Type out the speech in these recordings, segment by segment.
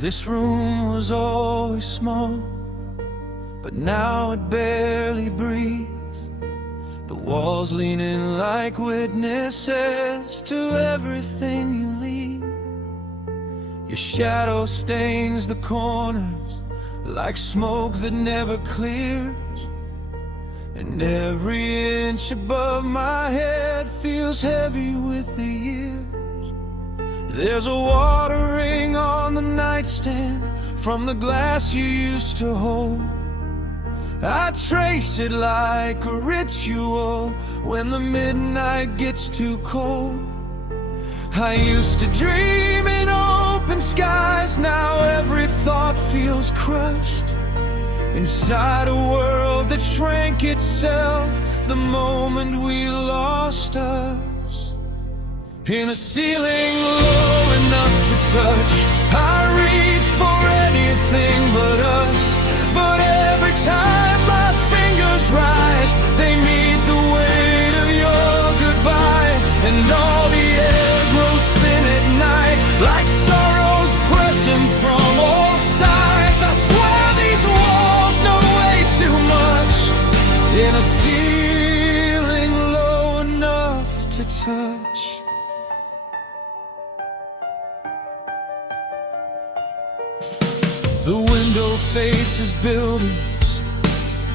This room was always small, but now it barely breathes. The walls lean in like witnesses to everything you leave. Your shadow stains the corners like smoke that never clears. And every inch above my head feels heavy with the years. There's a watering on the nightstand from the glass you used to hold. I trace it like a ritual when the midnight gets too cold. I used to dream in open skies, now every thought feels crushed inside a world that shrank itself the moment we lost us. In a ceiling low enough to touch, I reach for anything but us. But every time my fingers rise, they meet the weight of your goodbye. And all the air grows thin at night, like sorrows pressing from all sides. I swear these walls know way too much. In a ceiling low enough to touch. The window faces buildings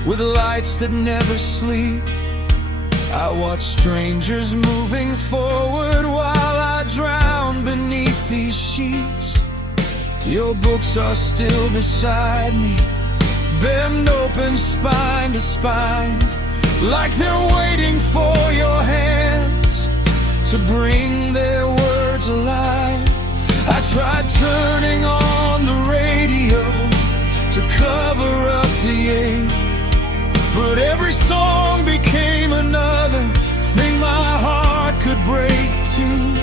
with lights that never sleep. I watch strangers moving forward while I drown beneath these sheets. Your books are still beside me, bent open spine to spine, like they're waiting for your hands to bring their words alive. I tried turning on the radio to cover up the ache, but every song became another thing my heart could break too.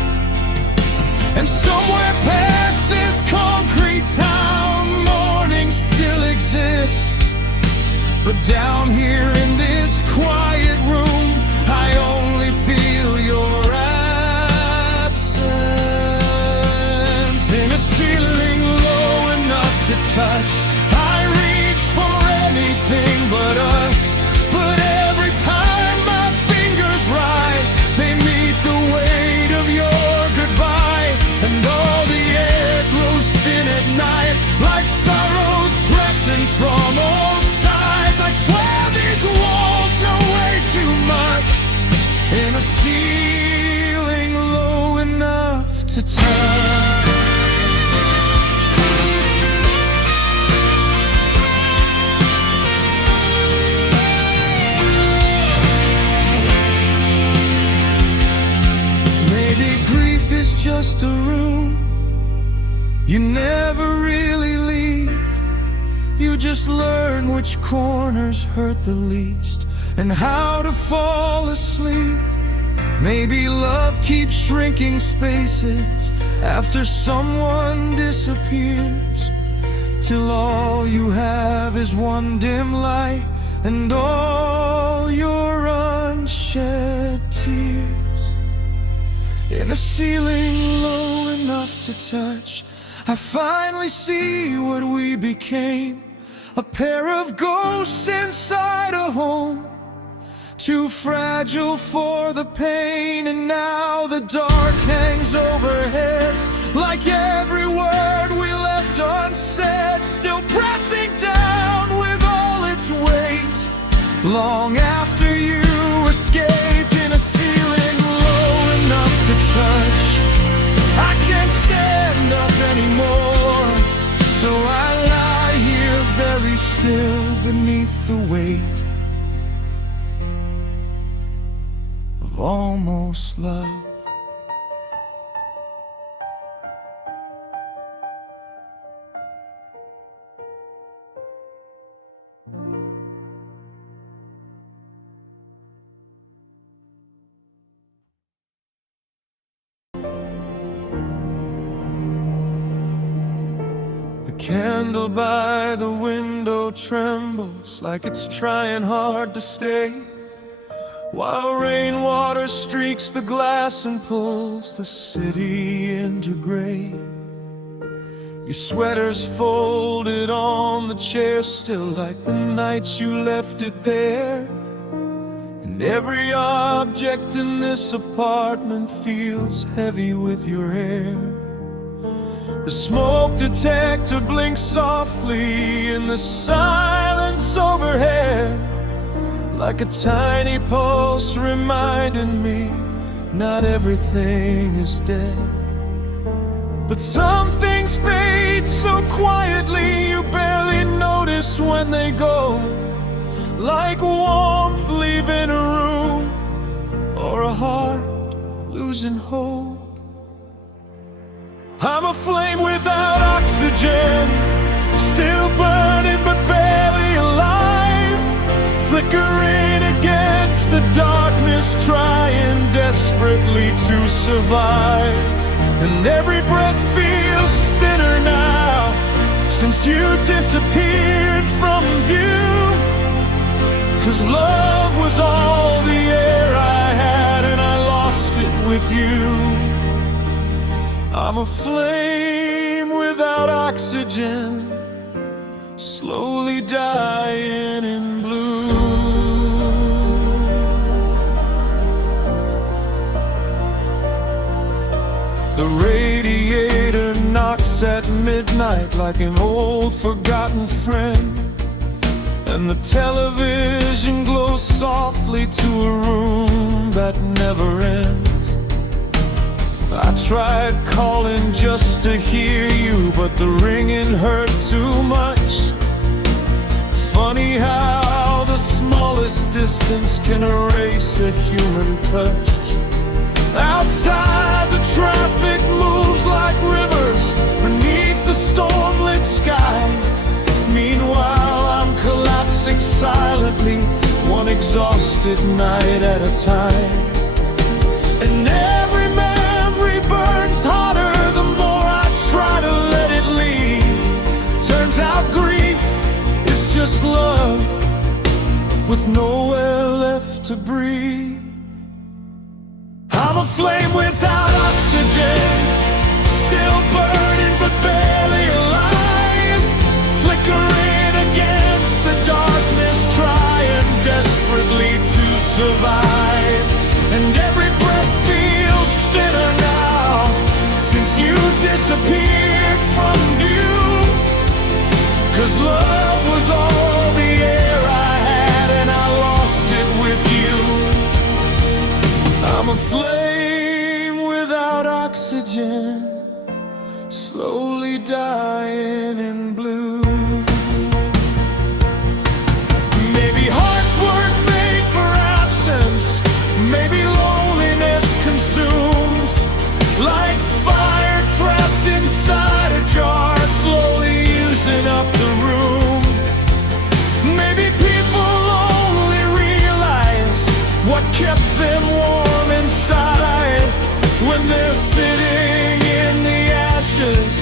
And somewhere past this concrete town, morning still exists. But down here in this quiet room, I only feel your absence. In a ceiling low enough to touch, I reach for anything but us. But every time my fingers rise, they meet the weight of your goodbye. And all the air grows thin at night, like sorrows pressing from all sides. I swear these walls know way too much. In a ceiling low enough to touch. It's just a room you never really leave. You just learn which corners hurt the least and how to fall asleep. Maybe love keeps shrinking spaces after someone disappears, till all you have is one dim light and all your unshed tears. In a ceiling low enough to touch, I finally see what we became. A pair of ghosts inside a home, too fragile for the pain. And now the dark hangs overhead, like every word we left unsaid, still pressing down with all its weight, long after you escaped. In a ceiling low enough to touch, I can't stand up anymore, so I lie here very still beneath the weight of almost love. The candle by the window trembles like it's trying hard to stay, while rainwater streaks the glass and pulls the city into gray. Your sweater's folded on the chair, still like the night you left it there. And every object in this apartment feels heavy with your hair. The smoke detector blinks softly in the silence overhead, like a tiny pulse reminding me not everything is dead. But some things fade so quietly you barely notice when they go, like warmth leaving a room or a heart losing hope. I'm a flame without oxygen, still burning but barely alive, flickering against the darkness, trying desperately to survive. And every breath feels thinner now, since you disappeared from view. 'Cause love was all the air I had, and I lost it with you. I'm a flame without oxygen, slowly dying in blue. The radiator knocks at midnight like an old forgotten friend, and the television glows softly to a room that never ends. I tried calling just to hear you, but the ringing hurt too much. Funny how the smallest distance can erase a human touch. Outside the traffic moves like rivers beneath the storm-lit sky. Meanwhile I'm collapsing silently, one exhausted night at a time. And every memory burns hotter the more I try to let it leave. Turns out grief is just love with nowhere left to breathe. I'm a flame without oxygen, still burning but barely alive, flickering against the darkness, trying desperately to survive. And every breath feels thinner now, since you disappeared from view. 'Cause love was all the air I had, and I lost it with you. I'm a flame without oxygen, slowly dying in blue. Maybe hearts weren't made for absence, maybe loneliness consumes, like fire trapped inside a jar, slowly using up the room. Maybe people only realize what kept them warm inside when they're sitting in the ashes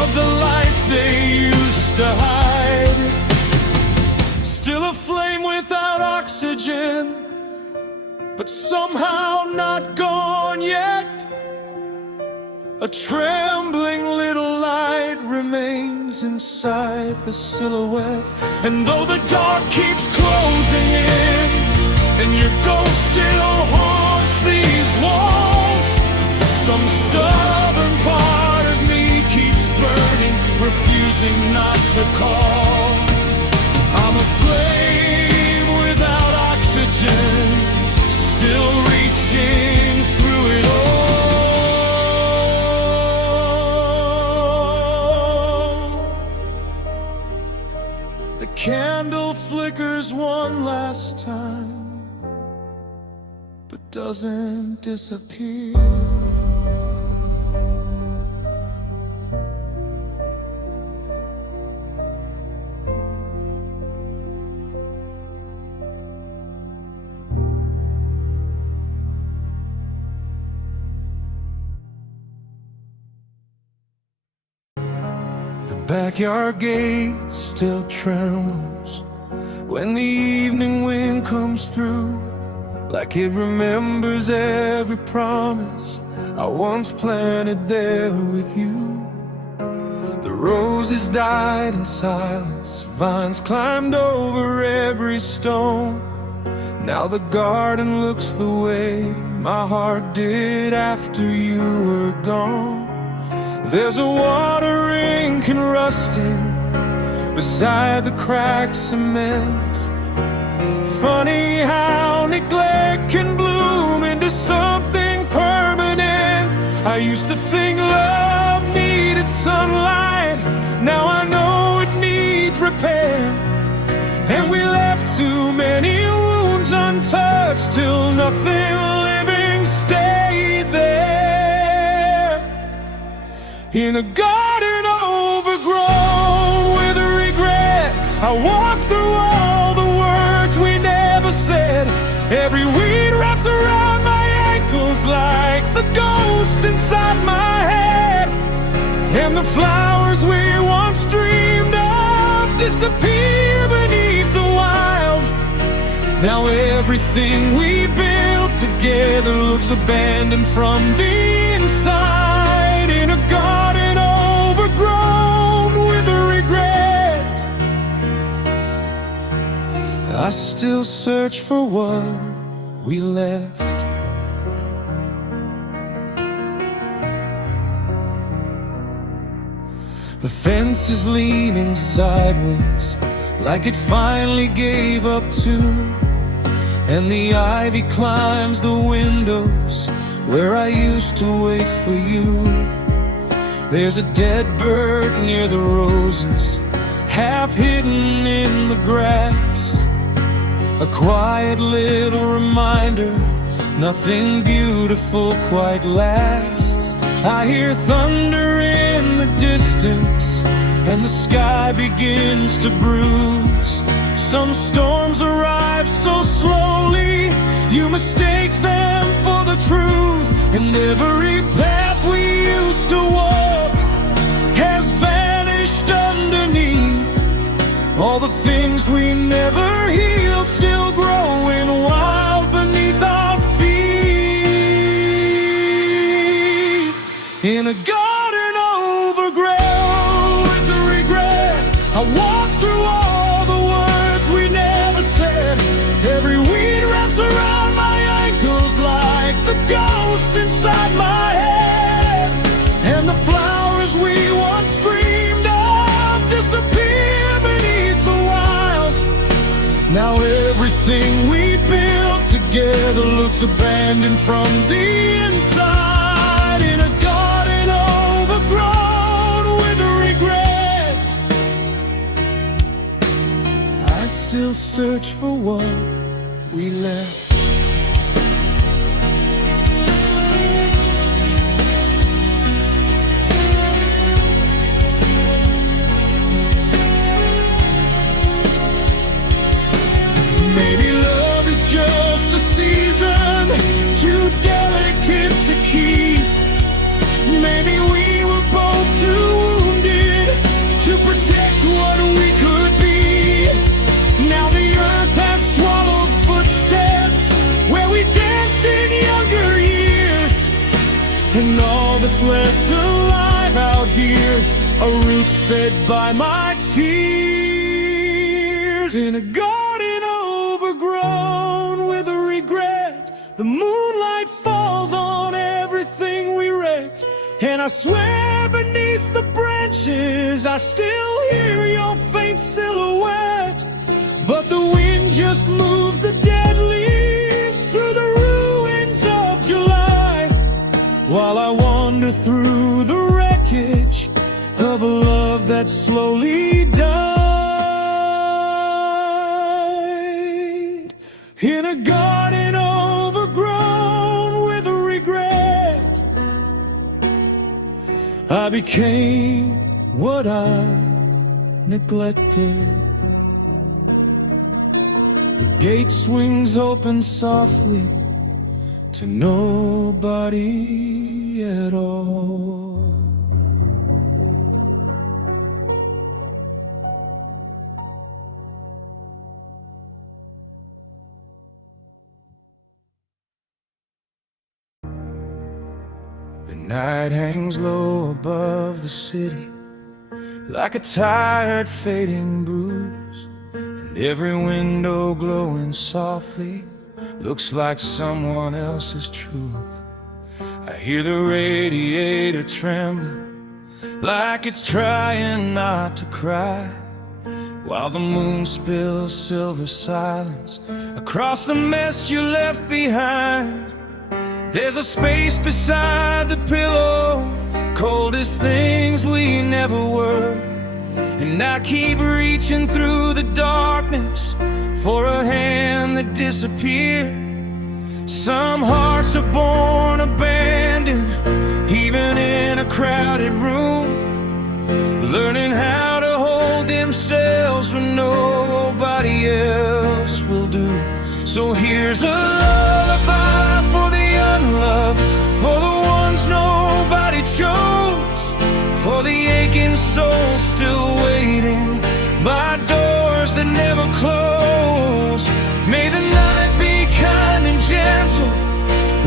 of the life they used to hide. Still a flame without oxygen, but somehow not gone yet. A trembling little light remains inside the silhouette. And though the dark keeps closing in, and your ghost still haunts these walls, some stubborn part of me keeps burning, refusing not to call. I'm a flame without oxygen, still reaching through it all. The candle flickers one last time, but doesn't disappear. The backyard gate still trembles when the evening wind comes through, like it remembers every promise I once planted there with you. The roses died in silence, vines climbed over every stone. Now the garden looks the way my heart did after you were gone. There's a water ink and rusting beside the cracked cement. Funny how neglect can bloom into something permanent. I used to think love needed sunlight, now I know it needs repair. And we left too many wounds untouched till nothing living stayed there. In a garden overgrown with regret, I walk through all the words we never said. Every weed wraps around my ankles like the ghosts inside my head. And the flowers we once dreamed of disappear beneath the wild. Now everything we built together looks abandoned from the inside. In a garden overgrown with regret, I still search for what we left. The fence is leaning sideways, like it finally gave up too. And the ivy climbs the windows where I used to wait for you. There's a dead bird near the roses, half hidden in the grass. A quiet little reminder, nothing beautiful quite lasts. I hear thunder in the distance, and the sky begins to bruise. Some storms arrive so slowly, you mistake them for the truth. And every path we used to walk has vanished underneath. All the things we never healed still growing wild beneath our feet. In a garden overgrown with regret, I walk through all the words we never said. Every weed wraps around my ankles like the ghosts inside my head. And the flowers we once dreamed of disappear beneath the wild. Now everything we built together looks abandoned from the inside. In a garden overgrown with regret, I still search for what we left. Maybe love is just a season too delicate to keep. Maybe we were both too wounded to protect what we could be. Now the earth has swallowed footsteps where we danced in younger years. And all that's left alive out here are roots fed by my tears. In a garden overgrown with regret, the moonlight falls on everything we wrecked. And I swear beneath the branches I still hear your faint silhouette. But the wind just moves the dead leaves through the ruins of July, while I wander through the wreckage of a love that slowly died. In a garden overgrown with regret, I became what I neglected. The gate swings open softly to nobody at all. The night hangs low above the city, like a tired fading bruise, and every window glowing softly looks like someone else's truth. I hear the radiator trembling like it's trying not to cry, while the moon spills silver silence across the mess you left behind. There's a space beside the pillow, coldest things we never were, and I keep reaching through the darkness for a hand that disappeared. Some hearts are born abandoned, even in a crowded room, learning how to hold themselves when nobody else will do. So here's a lullaby for the unloved, for the ones nobody chose, for the aching soul still waiting by doors that never close. May the night be kind and gentle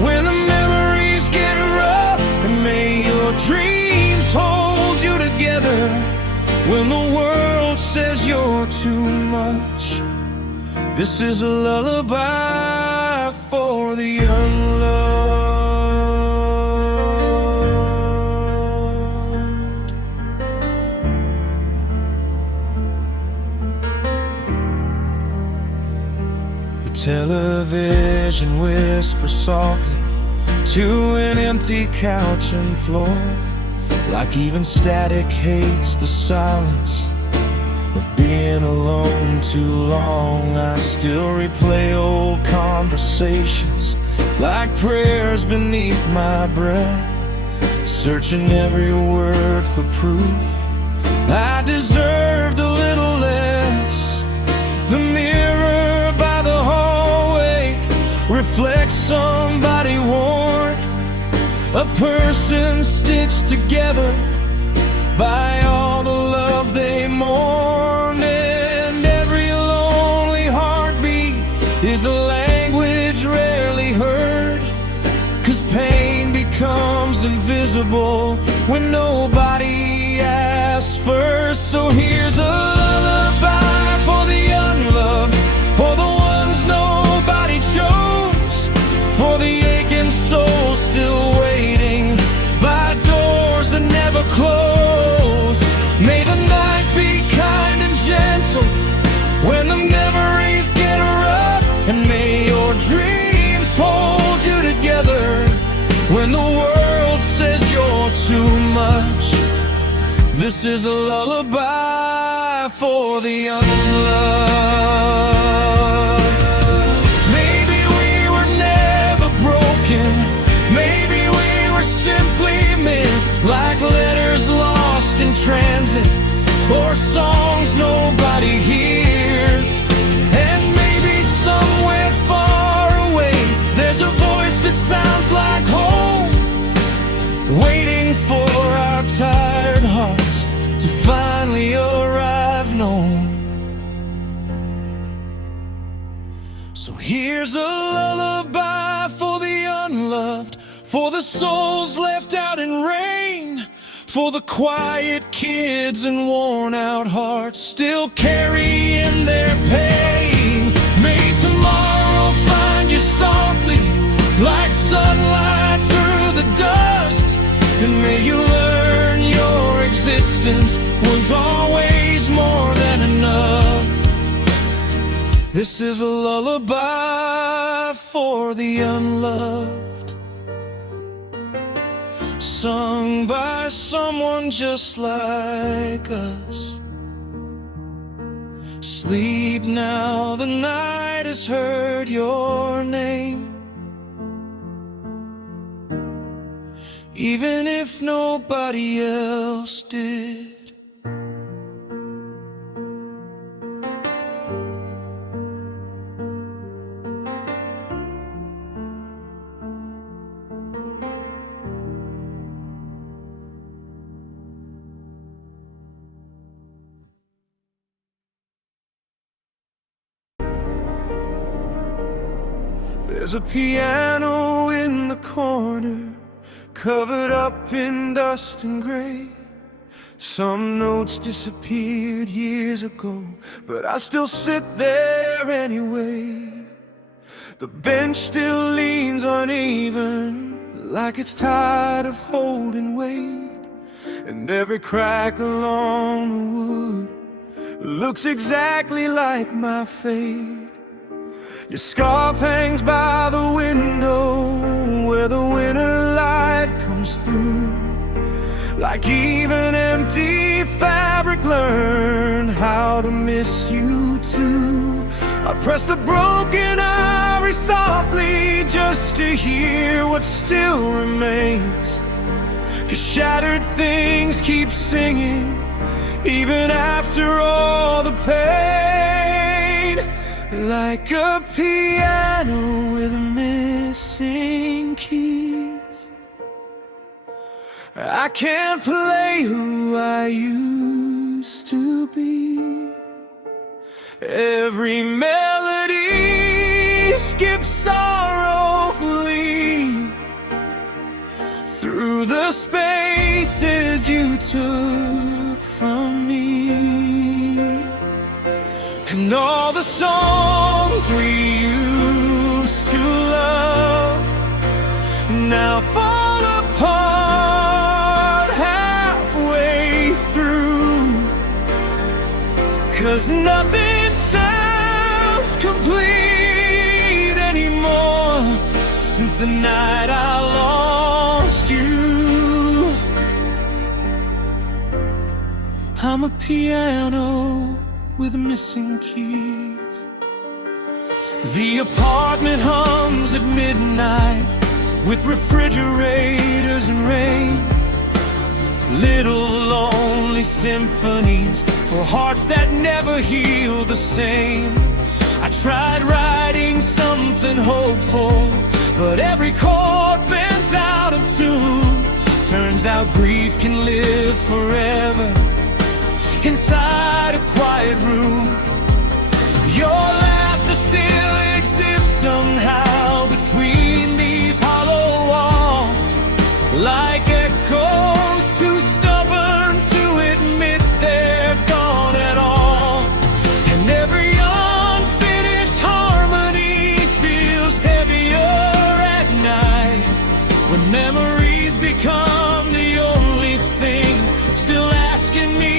when the memories get rough, and may your dreams hold you together when the world says you're too much. This is a lullaby for the unloved. The television whispers softly to an empty couch and floor, like even static hates the silence of being alone too long. I still replay old conversations like prayers beneath my breath, searching every word for proof I deserved a little less. The mirror by the hallway reflects somebody worn, a person stitched together by all the love they mourn. And every lonely heartbeat is a language rarely heard, 'cause pain becomes invisible when nobody asks first. So here's a lullaby for the unloved, for the ones nobody chose, for the aching soul still waiting by doors that never close. May the night be kind and gentle when the memories get rough, and may your dreams hold you together when the world says you're too much. This is a lullaby for the unloved. Maybe we were never broken, maybe we were simply missed, like letters lost in transit or songs nobody hears. And maybe somewhere far away there's a voice that sounds like home, waiting for our tired hearts to finally arrive known. So here's a lullaby for the unloved, for the souls left out in rain, for the quiet kids and worn out hearts still carrying their pain. May tomorrow find you softly like sunlight through the dust, and may you learn your existence was always more than enough. This is a lullaby for the unloved, sung by someone just like us. Sleep now, the night has heard your name, even if nobody else did. There's a piano in the corner, covered up in dust and gray. Some notes disappeared years ago, but I still sit there anyway. The bench still leans uneven, like it's tired of holding weight. And every crack along the wood looks exactly like my fate. Your scarf hangs by the window where the winter light comes through. Like even empty fabric learned how to miss you too. I press the broken ivory softly just to hear what still remains. 'Cause shattered things keep singing even after all the pain. Like a piano with missing keys, I can't play who I used to be. Every melody skips sorrowfully through the spaces you took from me. And all the songs we used to love now fall apart halfway through. 'Cause nothing sounds complete anymore since the night I lost you. I'm a piano with missing keys. The apartment hums at midnight with refrigerators and rain. Little lonely symphonies for hearts that never heal the same. I tried writing something hopeful, but every chord bent out of tune. Turns out grief can live forever inside a quiet room. Your laughter still exists somehow between these hollow walls, like echoes too stubborn to admit they're gone at all. And every unfinished harmony feels heavier at night, when memories become the only thing still asking me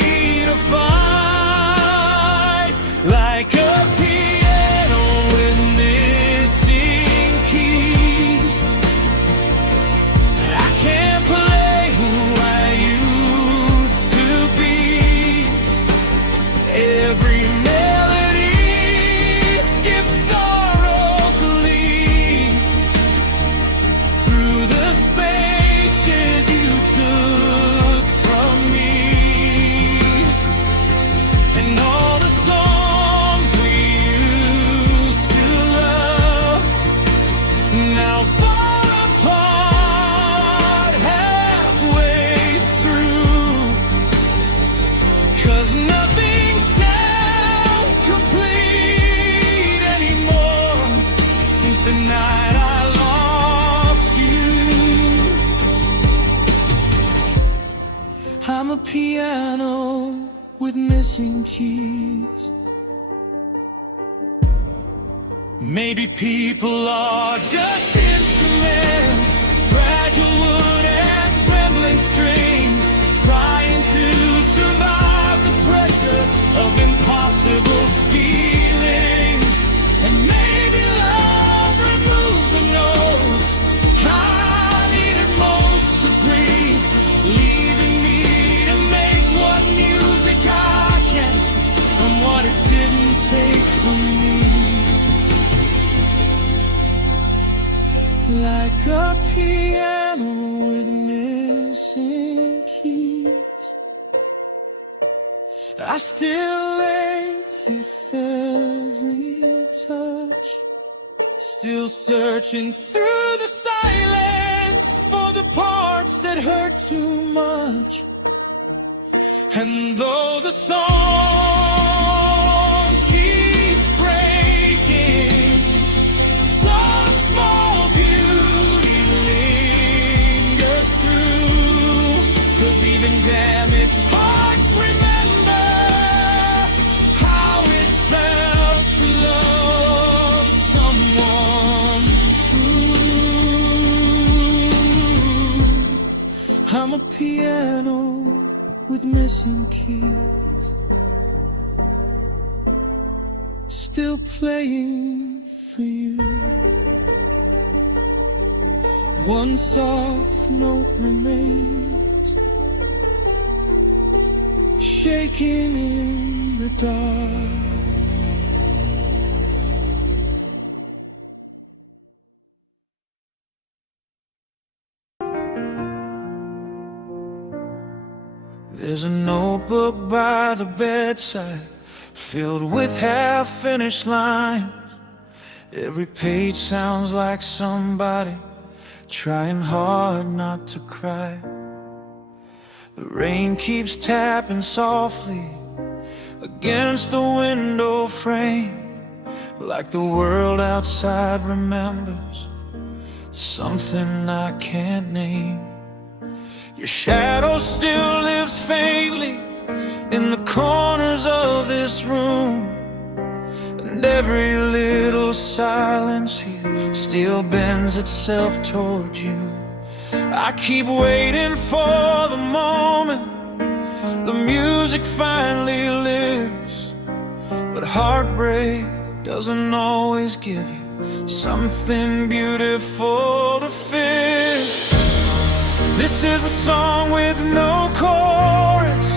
to fight. Like a piano with missing keys, I can't play who I used to be. Every melody skips sorrowfully through the spaces you took from me. And all the songs we used to love now fall apart halfway through. 'Cause nothing sounds complete anymore since the night I lost you. I'm a piano with missing keys. Maybe people are just instruments, fragile wood and trembling strings, trying to survive the pressure of impossible feelings. And maybe love removed the notes I needed most to breathe, leaving me to make what music I can from what it didn't take from me. Like a piano with missing keys, I still ache with every touch, still searching through the silence for the parts that hurt too much. And though the song keeps breaking, some small beauty lingers through. 'cause even damaged hearts remember how it felt to love someone true. I'm a piano with missing keys, still playing for you. One soft note remains, shaking in the dark. There's a notebook by the bedside, filled with half-finished lines. Every page sounds like somebody trying hard not to cry. The rain keeps tapping softly against the window frame, like the world outside remembers something I can't name. Your shadow still lives faintly in the corners of this room, and every little silence here still bends itself toward you. I keep waiting for the moment the music finally lives, but heartbreak doesn't always give you something beautiful to feel. This is a song with no chorus,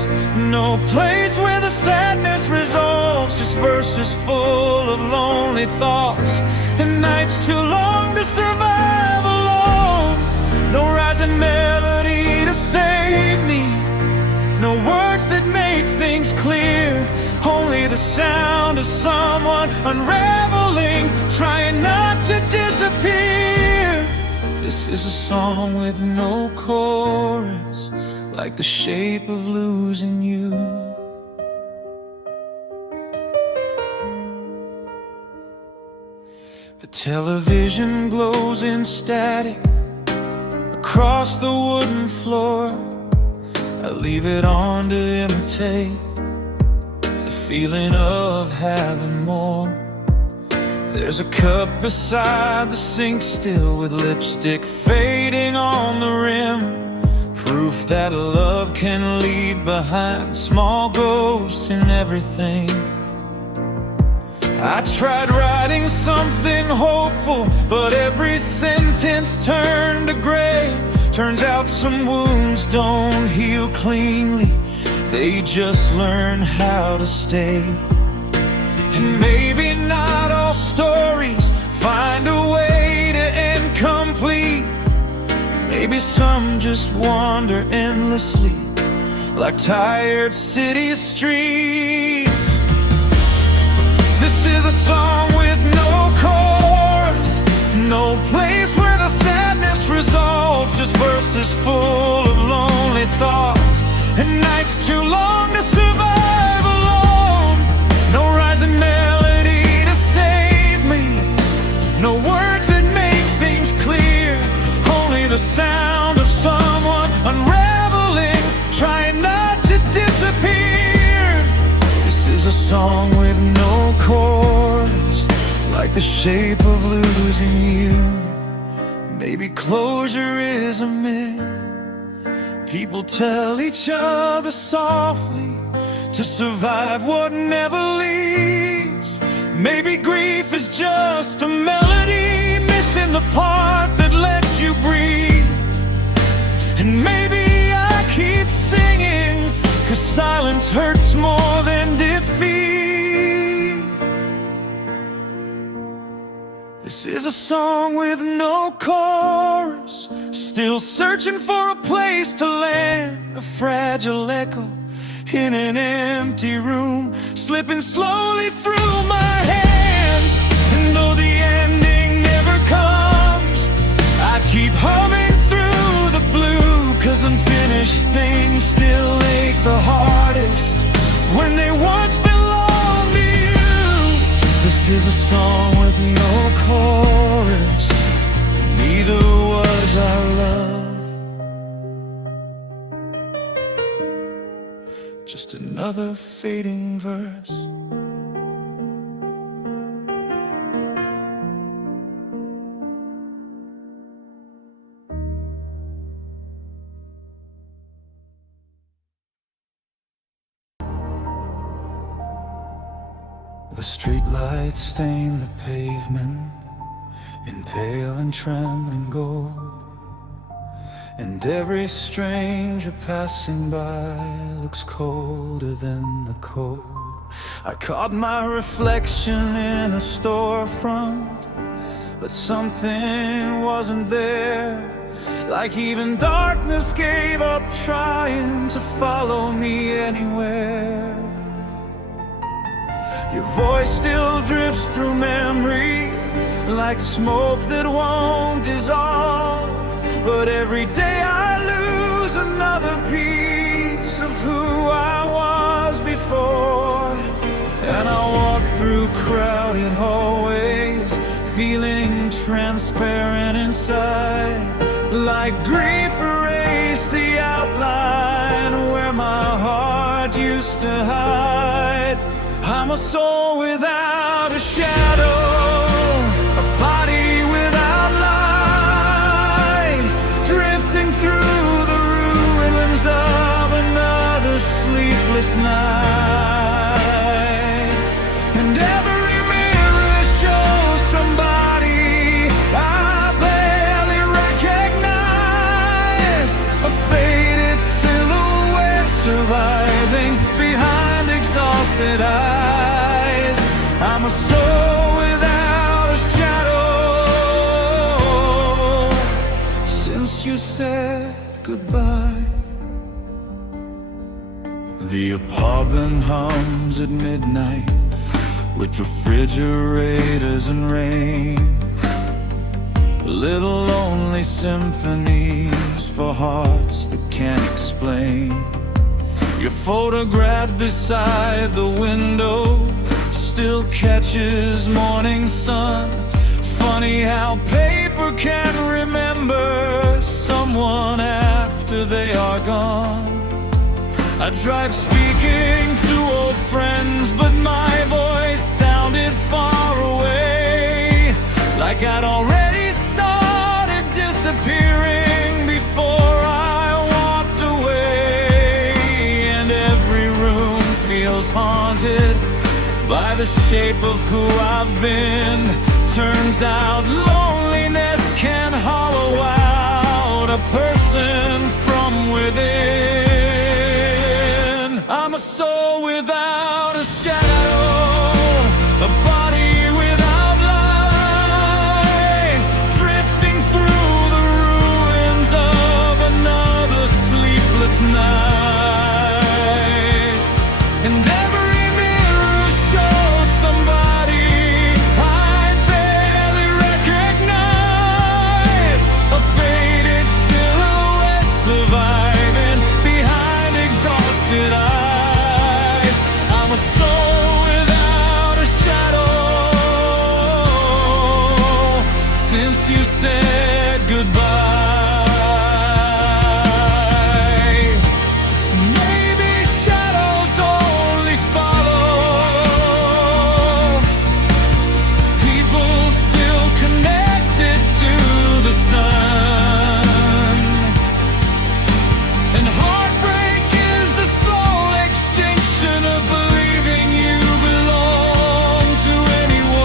no place where the sadness resolves, just verses full of lonely thoughts and nights too long to survive alone. No rising melody to save me, no words that make things clear, only the sound of someone unraveling, trying not to disappear. This is a song with no chorus, like the shape of losing you. The television glows in static across the wooden floor. I leave it on to imitate the feeling of having more. There's a cup beside the sink still, with lipstick fading on the rim, proof that love can leave behind small ghosts in everything. I tried writing something hopeful, but every sentence turned to gray. Turns out some wounds don't heal cleanly, they just learn how to stay. And maybe not all stories find a way to end complete. Maybe some just wander endlessly, like tired city streets. This is a song with no chorus, no place where the sadness resolves, just verses full of lonely thoughts and nights too long to survive alone. No rising melody to save me, no words that make things clear, only the sound of someone unraveling, trying not to disappear. This is a song with no chorus, like the shape of losing you. Maybe closure is a myth people tell each other softly to survive what never leaves. Maybe grief is just a melody missing the part that lets you breathe. And maybe I keep singing, 'cause silence hurts more than defeat. This is a song with no chorus, still searching for a place to land, a fragile echo in an empty room, slipping slowly through my hands. And though the ending never comes, I keep humming through the blue, 'cause unfinished things still ache the hardest when they once belonged to you. This is a song with no chorus, neither was our love. just another fading verse. The streetlights stain the pavement in pale and trembling gold, and every stranger passing by looks colder than the cold. I caught my reflection in a storefront, but something wasn't there. Like even darkness gave up trying to follow me anywhere. Your voice still drifts through memory like smoke that won't dissolve. But every day I lose another piece of who I was before. And I walk through crowded hallways, feeling transparent inside, like grief erased the outline where my heart used to hide. I'm a soul without a shadow, a body without light, drifting through the ruins of another sleepless night. And every mirror shows somebody I barely recognize, a faded silhouette surviving behind exhausted eyes. I'm a soul without a shadow. Since you said goodbye, the apartment hums at midnight with refrigerators and rain, little lonely symphonies for hearts that can't explain. Your photograph beside the window still catches morning sun. Funny how paper can remember someone after they are gone. I tried speaking to old friends, but my voice sounded far away, like I'd already started disappearing before I walked away. And every room feels haunted by the shape of who I've been. Turns out loneliness can hollow out a person from within. I'm a soul without a shadow, a body without light, drifting through the ruins of another sleepless night. And every mirror shows somebody I barely recognize, a faded silhouette surviving behind exhausted eyes. I'm a soul without a shadow. Since you said goodbye, maybe shadows only follow people still connected to the sun. And heartbreak is the slow extinction of believing you belong to anyone.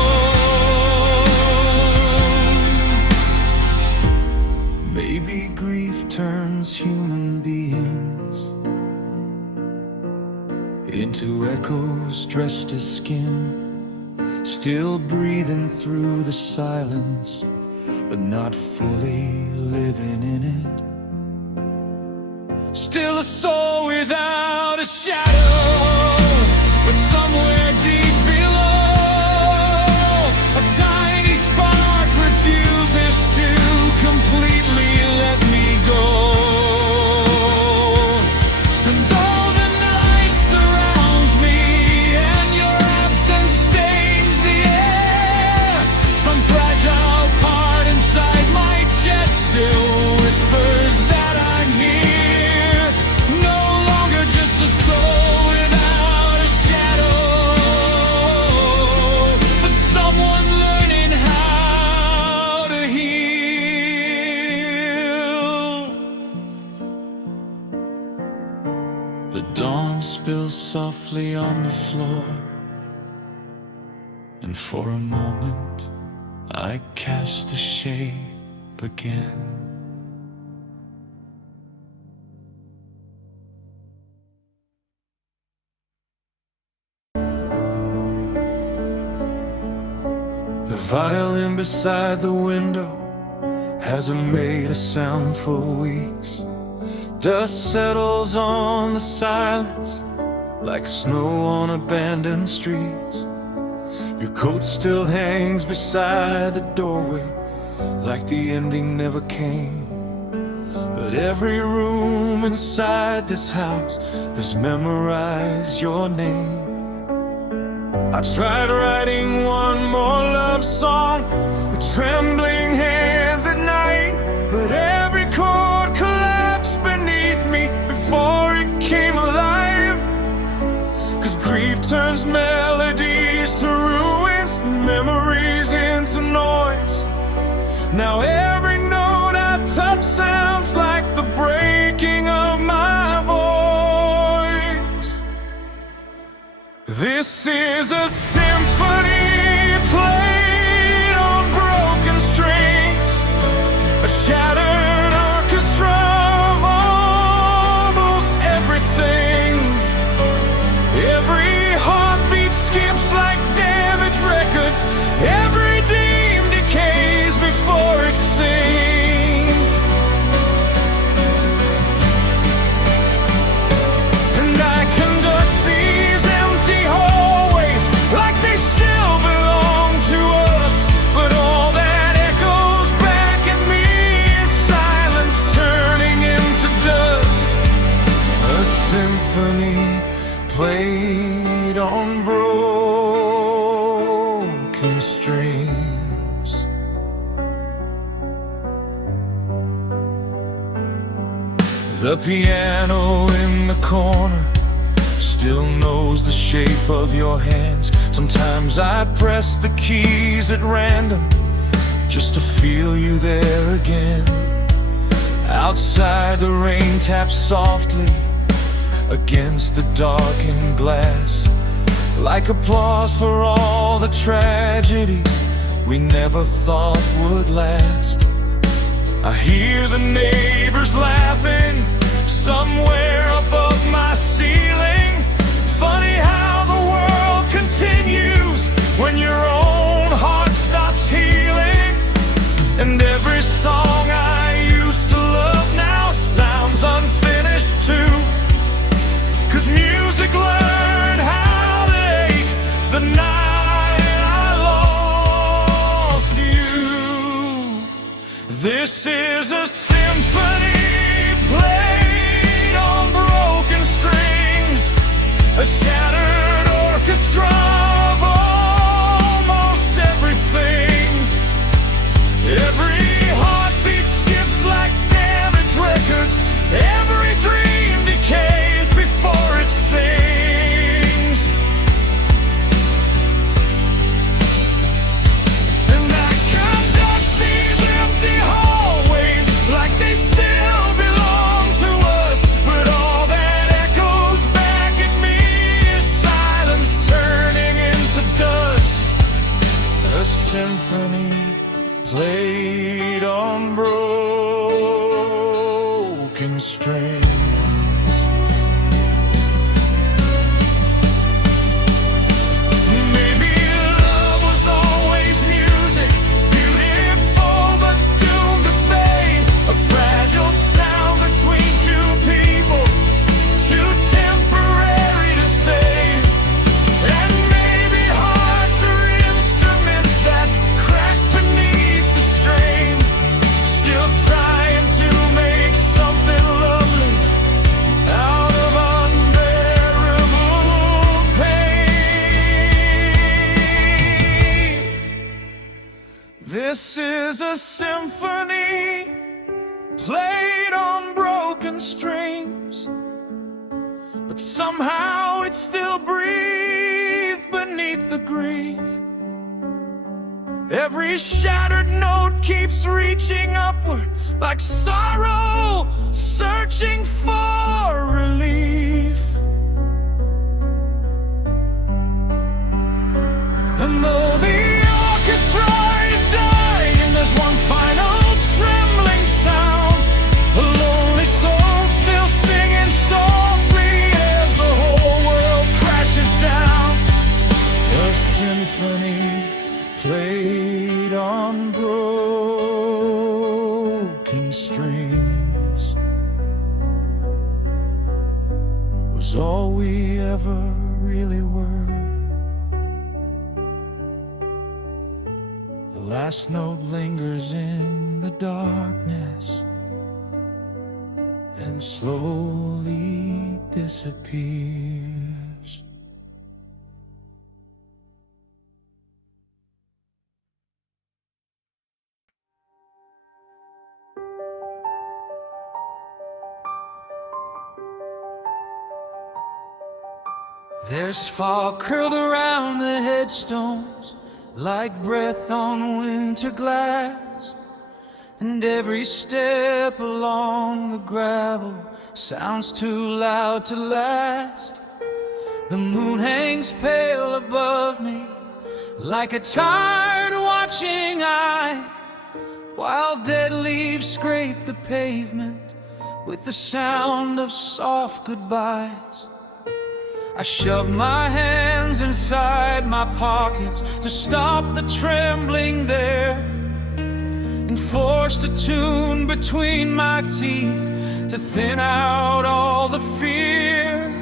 Maybe grief turns human beings into echoes dressed as skin, still breathing through the silence, but not fully living in it. Still a soul without a shadow, but somewhere deep below, a tiny spark refuses to completely let me go. And though the night surrounds me and your absence stains the air, some fragile part inside my chest still whispers that I'm here, no longer just a soul The dawn spills softly on the floor, and for a moment I cast a shape again. The violin beside the window hasn't made a sound for weeks. Dust settles on the silence like snow on abandoned streets. Your coat still hangs beside the doorway like the ending never came. But every room inside this house has memorized your name. I tried writing one more love song with trembling hands at night, but every chord collapsed beneath me before it came alive. 'Cause grief turns melodies to ruins, memories into noise. Now every note I touch sounds like the breaking of my voice. This is a symphony played on broken strings, a shattered orchestra of almost everything. Every heartbeat skips like damaged records, every dream decays before it sings. And I conduct these empty hallways like they still belong to us, but all that echoes back at me is silence turning into dust. A symphony played on broken strings. The piano in the corner still knows the shape of your hands. Sometimes I press the keys at random just to feel you there again. Outside the rain taps softly against the darkened glass, like applause for all the tragedies we never thought would last. I hear the neighbors laughing somewhere above my ceiling. Funny how the world continues when your own heart stops healing. And every song I used to love now sounds unfinished too. 'Cause music learned how to ache the night I lost you. This is a symphony played on broken strings, a shattered orchestra of almost everything. Every heartbeat skips like damaged records, every dream decays before it sings. And I conduct these empty hallways like they still belong to us, but all that echoes back at me is silence turning into dust. A symphony played on broken strings. Maybe love was always music, beautiful but doomed to fade. A fragile sound between two people, too temporary to save. And maybe hearts are instruments that crack beneath the strain, still trying to make something lovely out of unbearable pain. This is a symphony played on broken strings, but somehow it still breathes beneath the grief. Every shattered note keeps reaching upward like sorrow searching for relief. was all we ever really were. The last note lingers in the darkness, then slowly disappears. There's fog curled around the headstones, like breath on winter glass, and every step along the gravel sounds too loud to last. The moon hangs pale above me, like a tired watching eye, while dead leaves scrape the pavement with the sound of soft goodbyes. I shove my hands inside my pockets to stop the trembling there, and forced a tune between my teeth to thin out all the fear.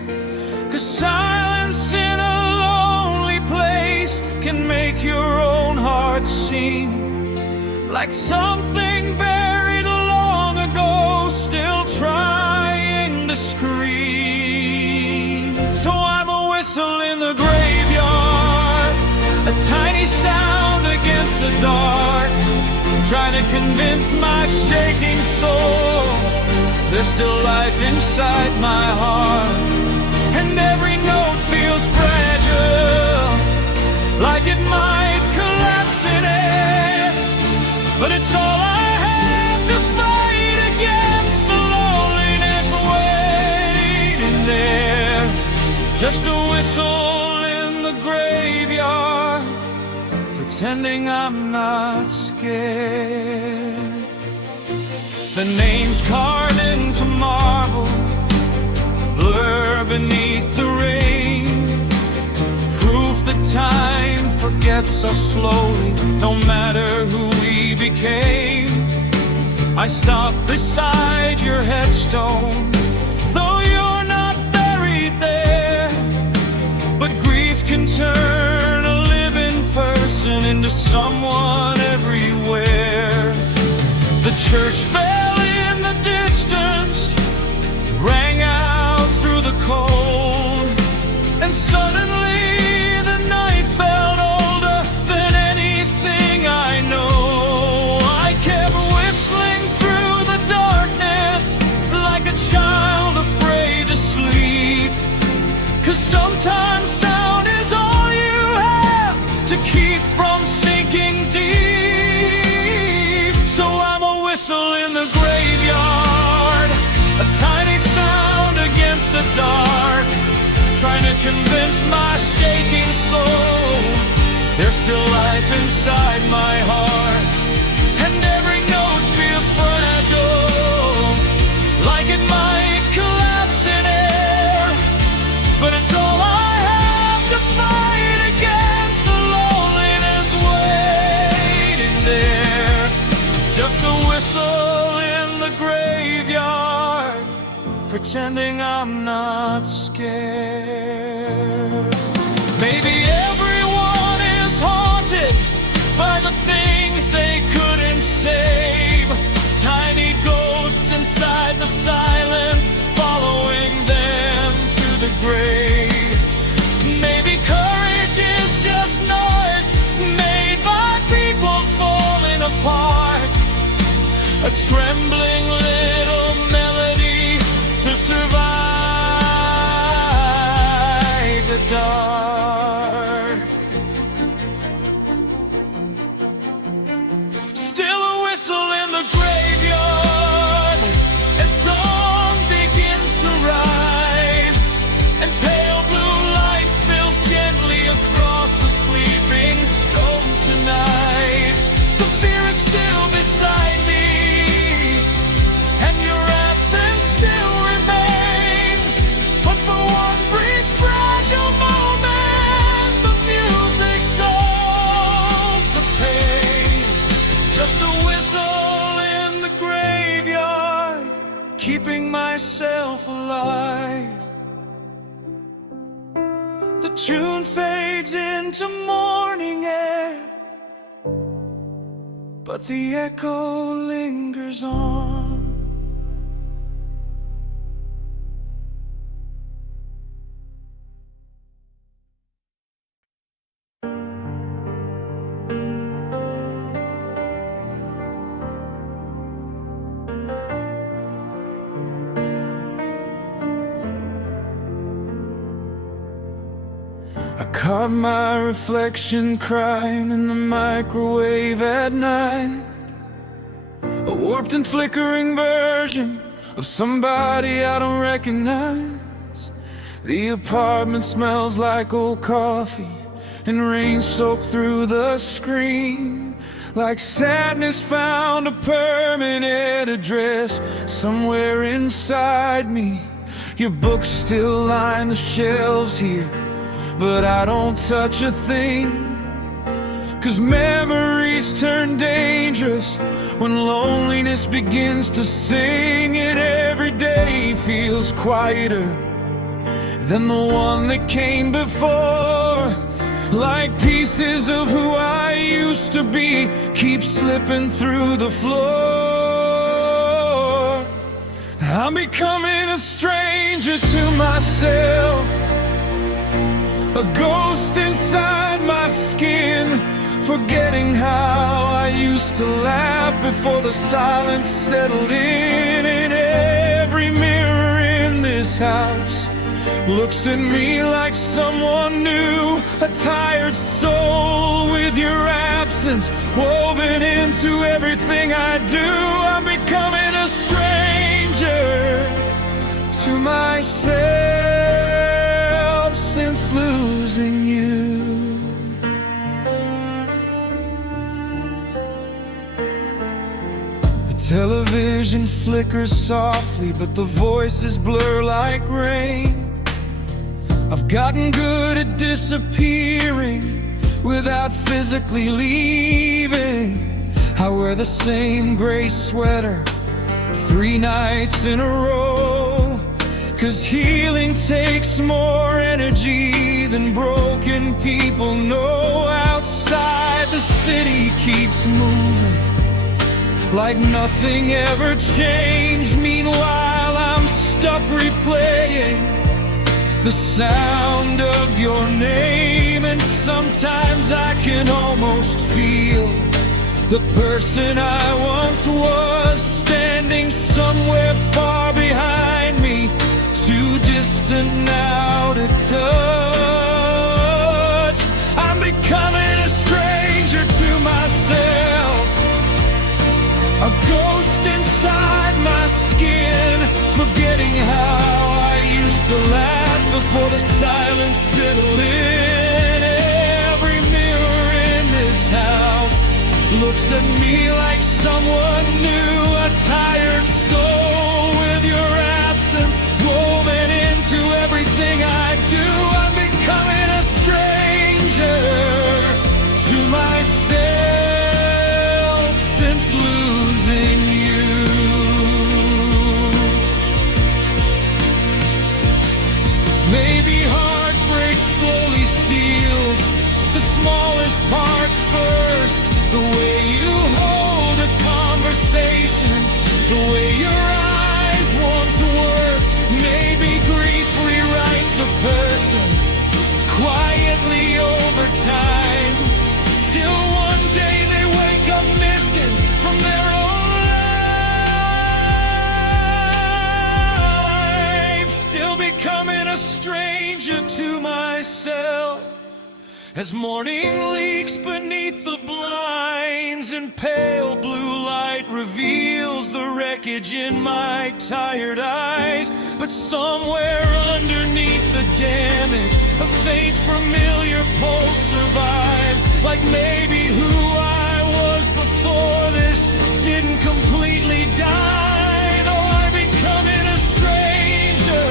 'Cause silence in a lonely place can make your own heart sing, like something buried long ago, still trying to scream. So I'm a whistle in the graveyard, a tiny sound against the dark, trying to convince my shaking soul there's still life inside my heart. And every note feels fragile, like it might collapse in air, but it's all I have to fight against the loneliness waiting there. Just a whistle in the graveyard, pretending I'm not scared. The names carved into marble blur beneath the rain, proof that time forgets us slowly, no matter who we became. I stop beside your headstone, though you're not buried there, but grief can turn a living person into someone everywhere. The church bell in the distance rang out through the cold, and suddenly the night felt older than anything I know. I kept whistling through the darkness like a child afraid to sleep, 'cause sometimes sound is all you have to keep from sinking deep. So I'm a whistle in the graveyard, a tiny sound against the dark, trying to convince my shaking soul there's still life inside my heart. And every note feels fragile, like it might collapse in air, but it's all I have to fight against the loneliness waiting there. Just a whistle in the graveyard, pretending I'm not scared. Maybe everyone is haunted by the things they couldn't save, tiny ghosts inside the silence following them to the grave. Maybe courage is just noise made by people falling apart, a trembling little melody to survive the dark. Still a whistle in the graveyard as dawn begins to rise, and pale blue light spills gently across the sleeping stones tonight. The fear is still beside me, and your absence still remains, but for one brief fragile moment June fades into morning air, but the echo lingers on. I caught my reflection crying in the microwave at night, a warped and flickering version of somebody I don't recognize. The apartment smells like old coffee and rain soaked through the screen, like sadness found a permanent address somewhere inside me. Your books still line the shelves here, but I don't touch a thing, 'cause memories turn dangerous when loneliness begins to sing. And every day feels quieter than the one that came before, like pieces of who I used to be keep slipping through the floor. I'm becoming a stranger to myself, a ghost inside my skin, forgetting how I used to laugh before the silence settled in. And every mirror in this house looks at me like someone new, a tired soul with your absence woven into everything I do. I'm becoming a stranger to myself since losing you. The television flickers softly, but the voices blur like rain. I've gotten good at disappearing without physically leaving. I wear the same gray sweater 3 nights in a row, 'cause healing takes more energy than broken people know. Outside, the city keeps moving like nothing ever changed. Meanwhile, I'm stuck replaying the sound of your name. And sometimes I can almost feel the person I once was standing somewhere far behind me, too distant now to touch. I'm becoming a stranger to myself, a ghost inside my skin, forgetting how I used to laugh before the silence settled in. Every mirror in this house looks at me like someone new, a tired soul with your absence woven into everything I do. I'm becoming a stranger to myself since losing you. Maybe heartbreak slowly steals the smallest parts first, the way you hold a conversation, the way your eyes once worked. Maybe grief rewrites a person quietly over time, till one day they wake up missing from their own life. Still becoming a stranger to myself as morning leaks beneath the blinds, and pale blue light reveals the wreckage in my tired eyes. But somewhere underneath the damage, a faint familiar pulse survives, like maybe who I was before this didn't completely die. Though I'm becoming a stranger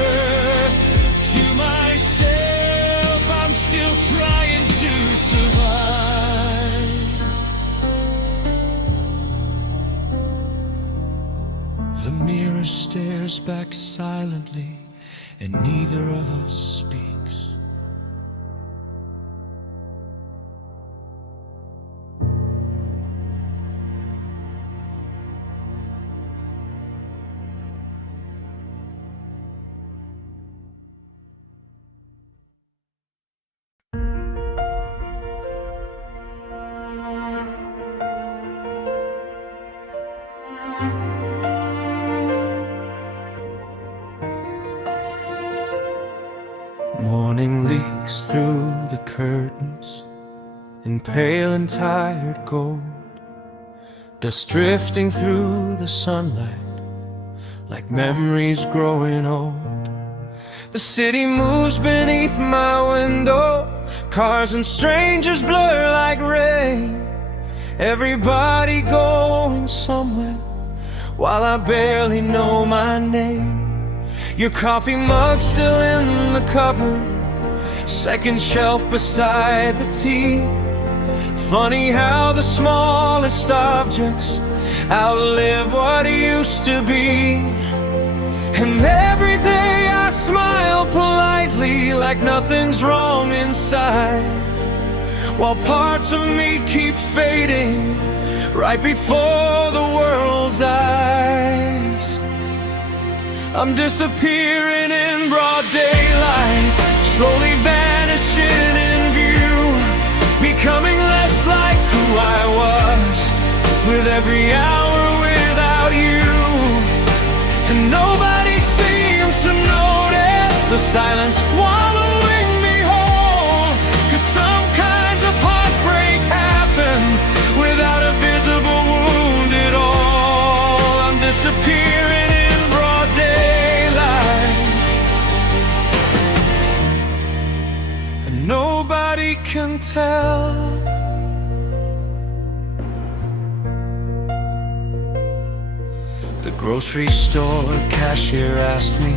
to myself, I'm still trying to survive. The mirror stares back silently, and neither of us speaks. Morning leaks through the curtains in pale and tired gold, dust drifting through the sunlight like memories growing old. The city moves beneath my window, cars and strangers blur like rain, everybody going somewhere while I barely know my name. Your coffee mug still in the cupboard, second shelf beside the tea. Funny how the smallest objects outlive what used to be. And every day I smile politely like nothing's wrong inside, while parts of me keep fading right before the world's eyes. I'm disappearing in broad daylight, slowly vanishing in view, becoming less like who I was with every hour without you. And nobody seems to notice the silence swallowing me whole, 'cause some kinds of heartbreak happen without a visible wound at all. I'm disappearing in broad daylight, and nobody can tell. The grocery store cashier asked me,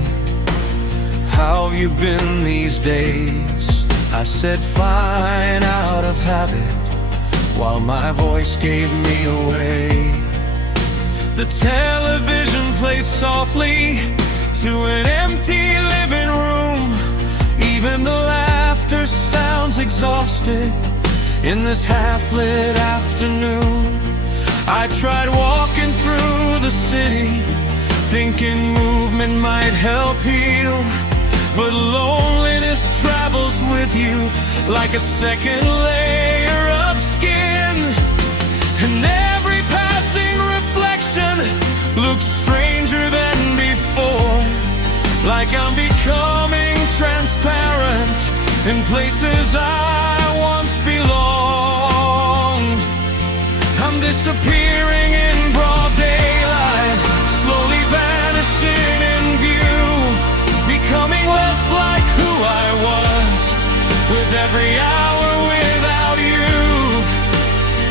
"How have you been these days?" I said, "Fine," out of habit, while my voice gave me away. The television plays softly to an empty living room. Even the laughter sounds exhausted in this half-lit afternoon. I tried walking through the city, thinking movement might help heal, but loneliness travels with you like a second layer of skin. And every passing reflection looks stranger than before, like I'm becoming transparent in places I once belonged. I'm disappearing in broad daylight, slowly vanishing in view, becoming less like who I was with every hour without you.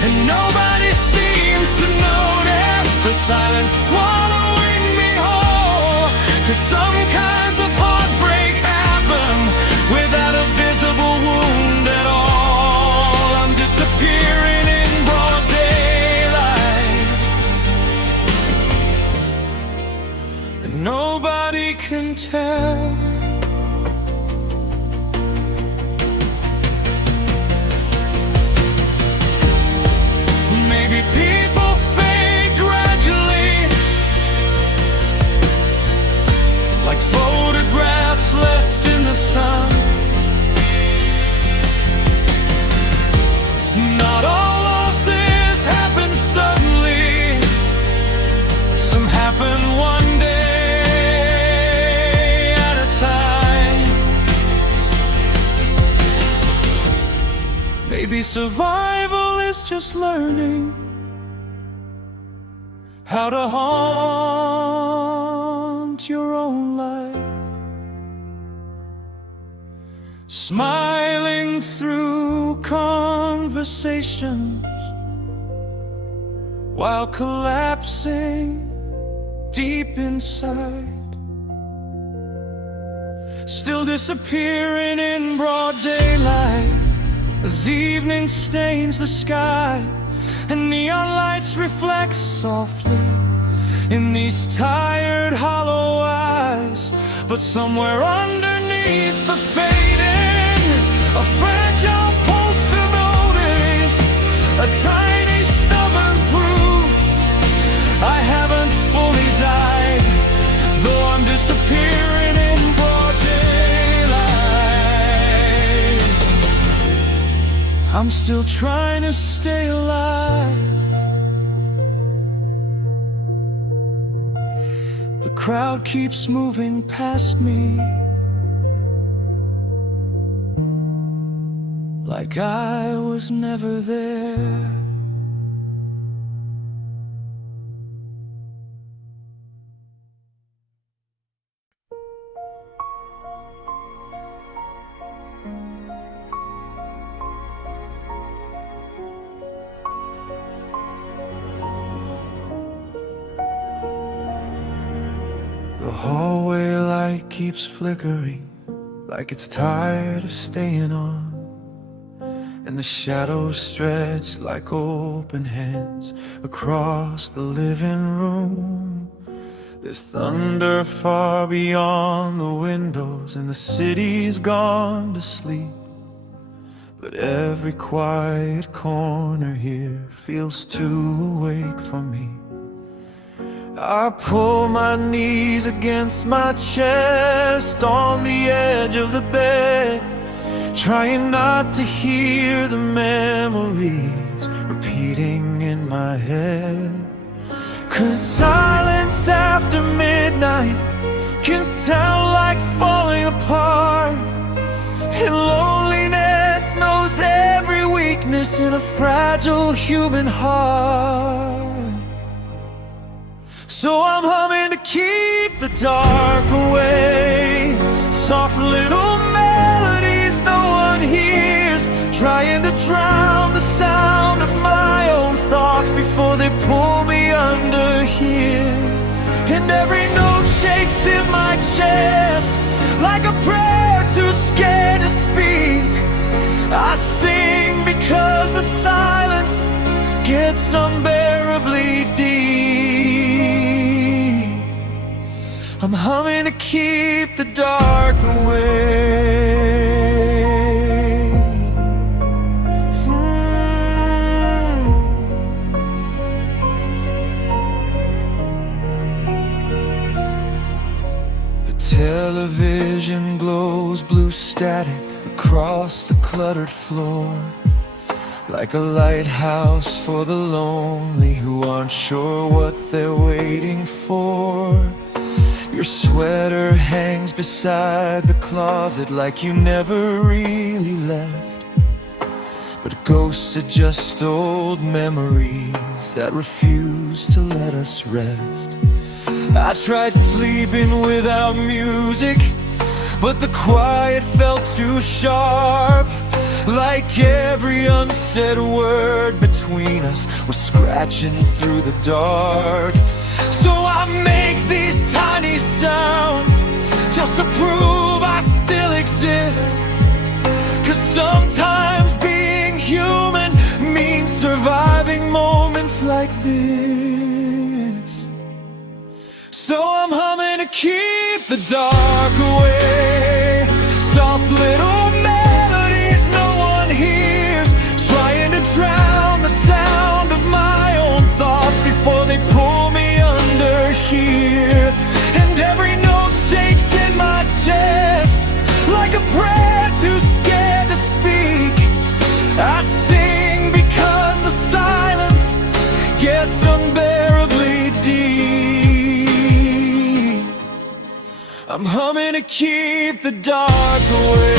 And nobody seems to notice the silence swallowing me whole, 'cause some kinds of heartbreak happen without a visible wound at all. I'm disappearing in broad daylight, and nobody can tell. Maybe people fade gradually, like photographs left in the sun. Not all losses happen suddenly, some happen one day at a time. Maybe survival is just learning how to haunt your own life, smiling through conversations while collapsing deep inside, still disappearing in broad daylight as evening stains the sky and neon lights reflect softly in these tired, hollow eyes. But somewhere underneath the fading, a fragile pulse of notice, a tiny stubborn proof I haven't fully died, though I'm disappearing in broad daylight. I'm still trying to stay alive. The crowd keeps moving past me, like I was never there. The hallway light keeps flickering, like it's tired of staying on, and the shadows stretch like open hands across the living room. There's thunder far beyond the windows, and the city's gone to sleep. But every quiet corner here feels too awake for me. I pull my knees against my chest on the edge of the bed, trying not to hear the memories repeating in my head. 'Cause silence after midnight can sound like falling apart, and loneliness knows every weakness in a fragile human heart. So I'm humming to keep the dark away, soft little melodies no one hears, trying to drown the sound of my own thoughts before they pull me under here. And every note shakes in my chest like a prayer too scared to speak. I sing because the silence gets unbearably deep. I'm humming to keep the dark away. The television glows blue static across the cluttered floor, like a lighthouse for the lonely who aren't sure what they're waiting for. Your sweater hangs beside the closet like you never really left, but ghosts are just old memories that refuse to let us rest. I tried sleeping without music, but the quiet felt too sharp, like every unsaid word between us was scratching through the dark. So I make these tiny sounds just to prove I still exist, 'cause sometimes being human means surviving moments like this. So I'm humming to keep the dark away, soft little melodies no one hears, trying to drown the sound of my own thoughts before they pull me under here. And every note shakes in my chest like a prayer too scared to speak. I sing because the silence gets unbearably deep. I'm humming to keep the dark away.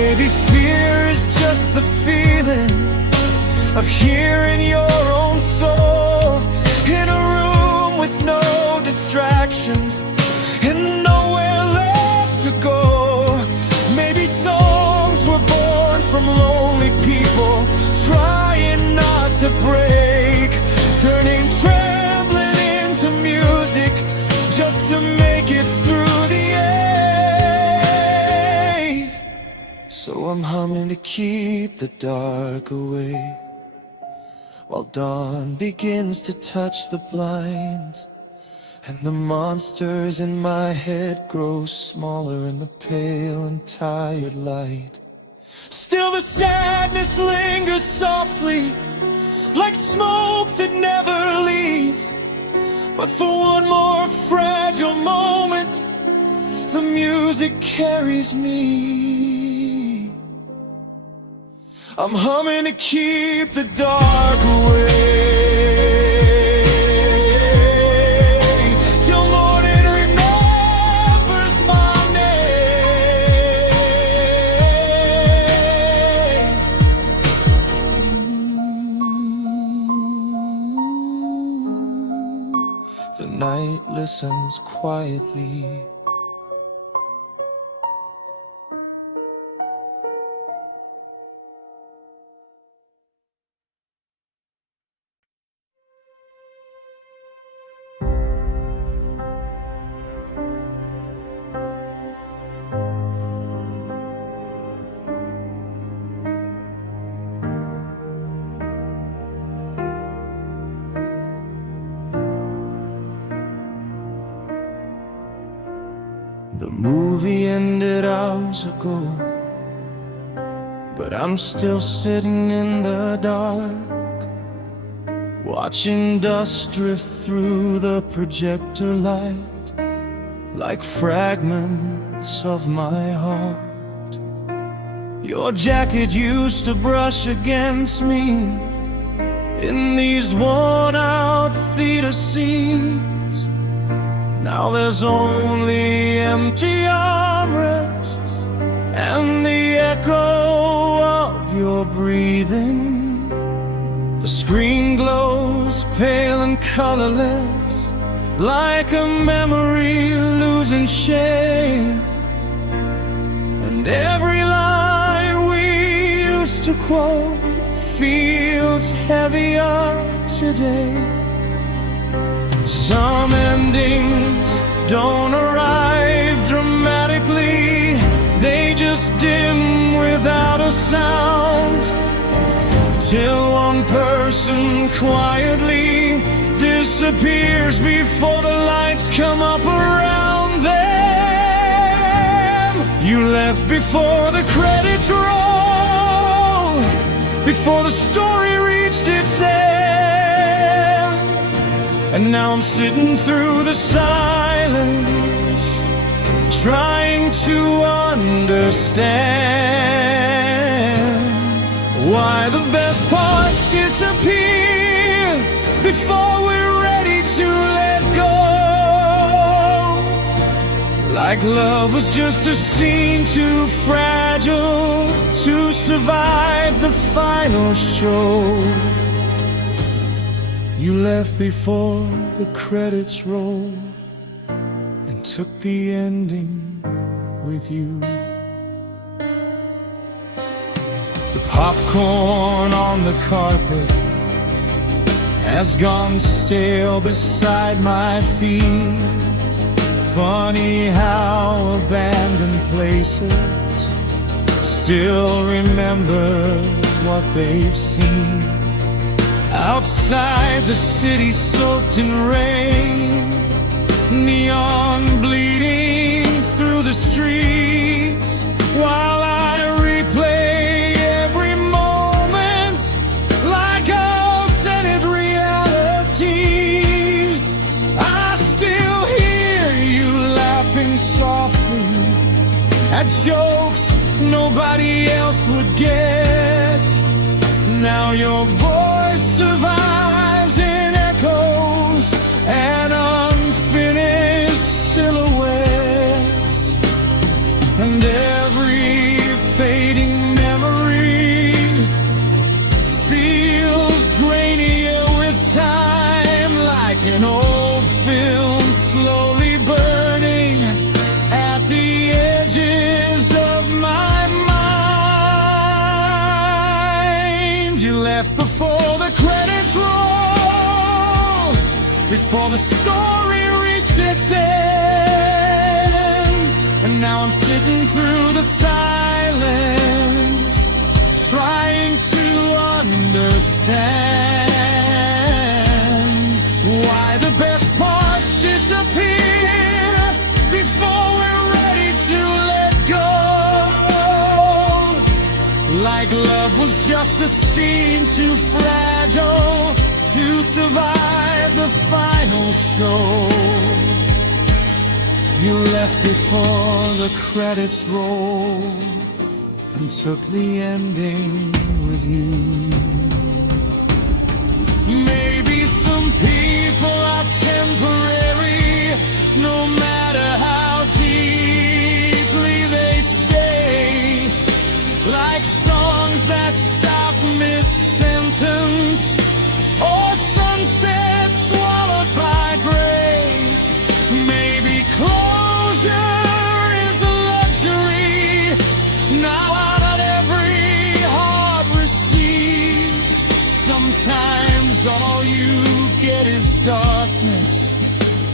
Maybe fear is just the feeling of hearing your own soul in a room with no distractions and nowhere left to go. Maybe songs were born from lonely people trying not to break, turning trembling into music just to make it through the ache. So I'm humming to keep the dark away, while dawn begins to touch the blinds, and the monsters in my head grow smaller in the pale and tired light. Still the sadness lingers softly, like smoke that never leaves. But for one more fragile moment, the music carries me. I'm humming to keep the dark away. Till morning remembers my name. The night listens quietly. The movie ended hours ago, but I'm still sitting in the dark, watching dust drift through the projector light, like fragments of my heart. Your jacket used to brush against me in these worn-out theater scenes. Now there's only empty armrests and the echo of your breathing. The screen glows pale and colorless, like a memory losing shape. And every line we used to quote feels heavier today. Some endings don't arrive dramatically, they just dim without a sound, till one person quietly disappears before the lights come up around them. You left before the credits roll, before the story reached its end. And now I'm sitting through the silence, trying to understand why the best parts disappear before we're ready to let go. Like love was just a scene too fragile to survive the final show. You left before the credits rolled and took the ending with you. The popcorn on the carpet has gone stale beside my feet. Funny how abandoned places still remember what they've seen. Outside the city soaked in rain, neon bleeding through the streets, while I replay every moment like alternate realities. I still hear you laughing softly at jokes nobody else would get. Now your voice survives in echoes and unfinished silhouettes, and every fading memory feels grainier with time, like an old film slowly burning at the edges of my mind. You left before the credits roll, before the story reached its end. And now I'm sitting through the silence, trying to understand why the best parts disappear before we're ready to let go. Like love was just a scene too fragile to survive the final show. You left before the credits roll and took the ending with you. Maybe some people are temporary, no matter how deeply they stay, like songs that stop mid-sentence, or sunset swallowed by gray. Maybe closure is a luxury now not every heart receives. Sometimes all you get is darkness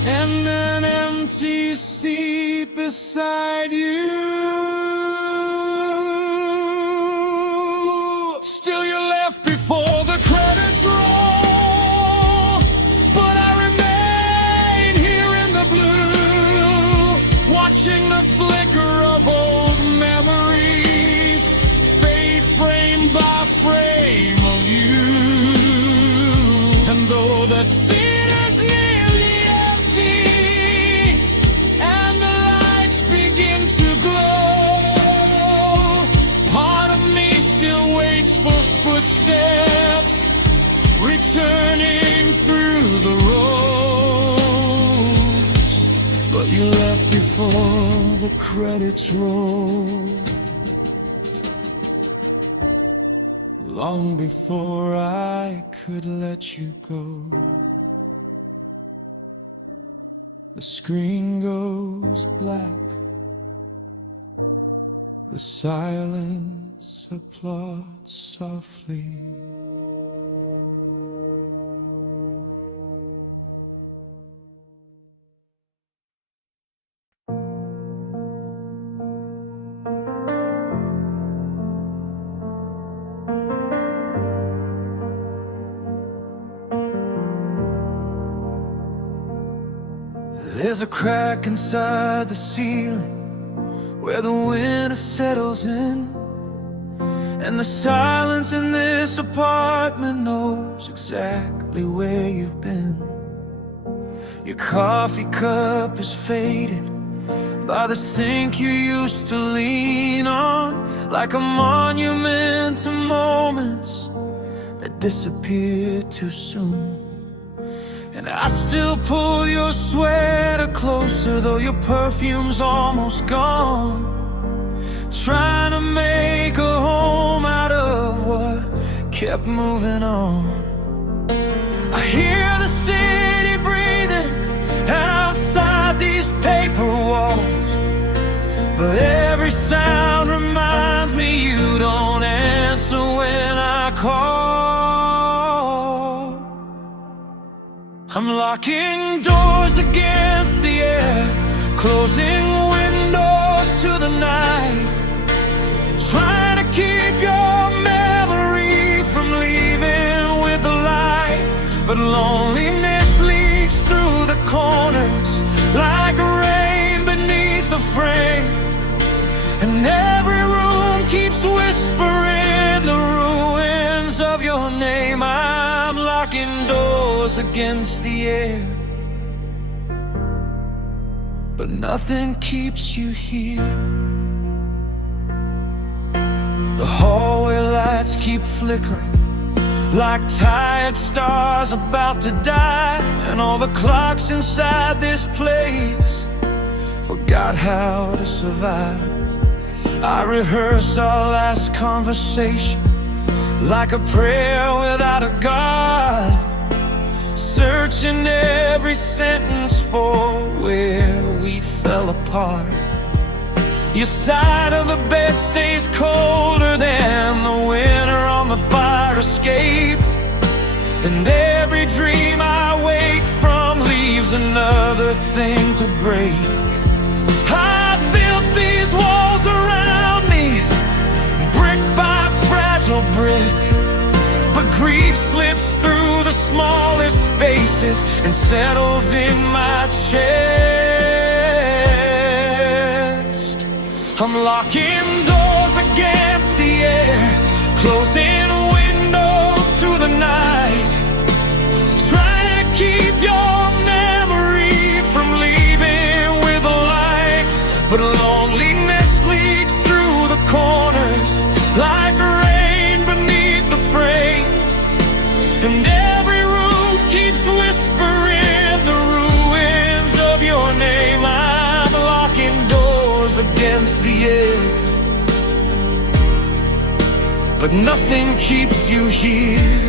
and an empty seat beside you. Still you're left before the credits roll, but I remain here in the blue, watching the flicker of old memories fade frame by frame of you. And though the theater's nearly empty and the lights begin to glow, part of me still waits for footsteps returning through the rows. But you left before the credits roll, long before I could let you go. The screen goes black, the silence applauds softly. There's a crack inside the ceiling where the winter settles in, and the silence in this apartment knows exactly where you've been. Your coffee cup is faded by the sink you used to lean on, like a monument to moments that disappeared too soon. And I still pull your sweater closer, though your perfume's almost gone, trying to make a home out of what kept moving on. I hear the city breathing outside these paper walls, but every sound reminds me you don't answer when I call. I'm locking doors against the air, closing windows to the night, trying to keep your memory from leaving with the light. But loneliness leaks through the corners like rain beneath the frame, and every room keeps whispering the ruins of your name. I'm locking doors against the air, but nothing keeps you here. The hallway lights keep flickering like tired stars about to die, and all the clocks inside this place forgot how to survive. I rehearse our last conversation like a prayer without a God, searching every sentence for where we fell apart. Your side of the bed stays colder than the winter on the fire escape, and every dream I wake from leaves another thing to break. I built these walls around me, brick by fragile brick, but grief slips through the smallest spaces and settles in my chest. I'm locking doors against the air, closing windows to the night, trying to keep your memory from leaving with a light. But loneliness leaks through the corners but nothing keeps you here.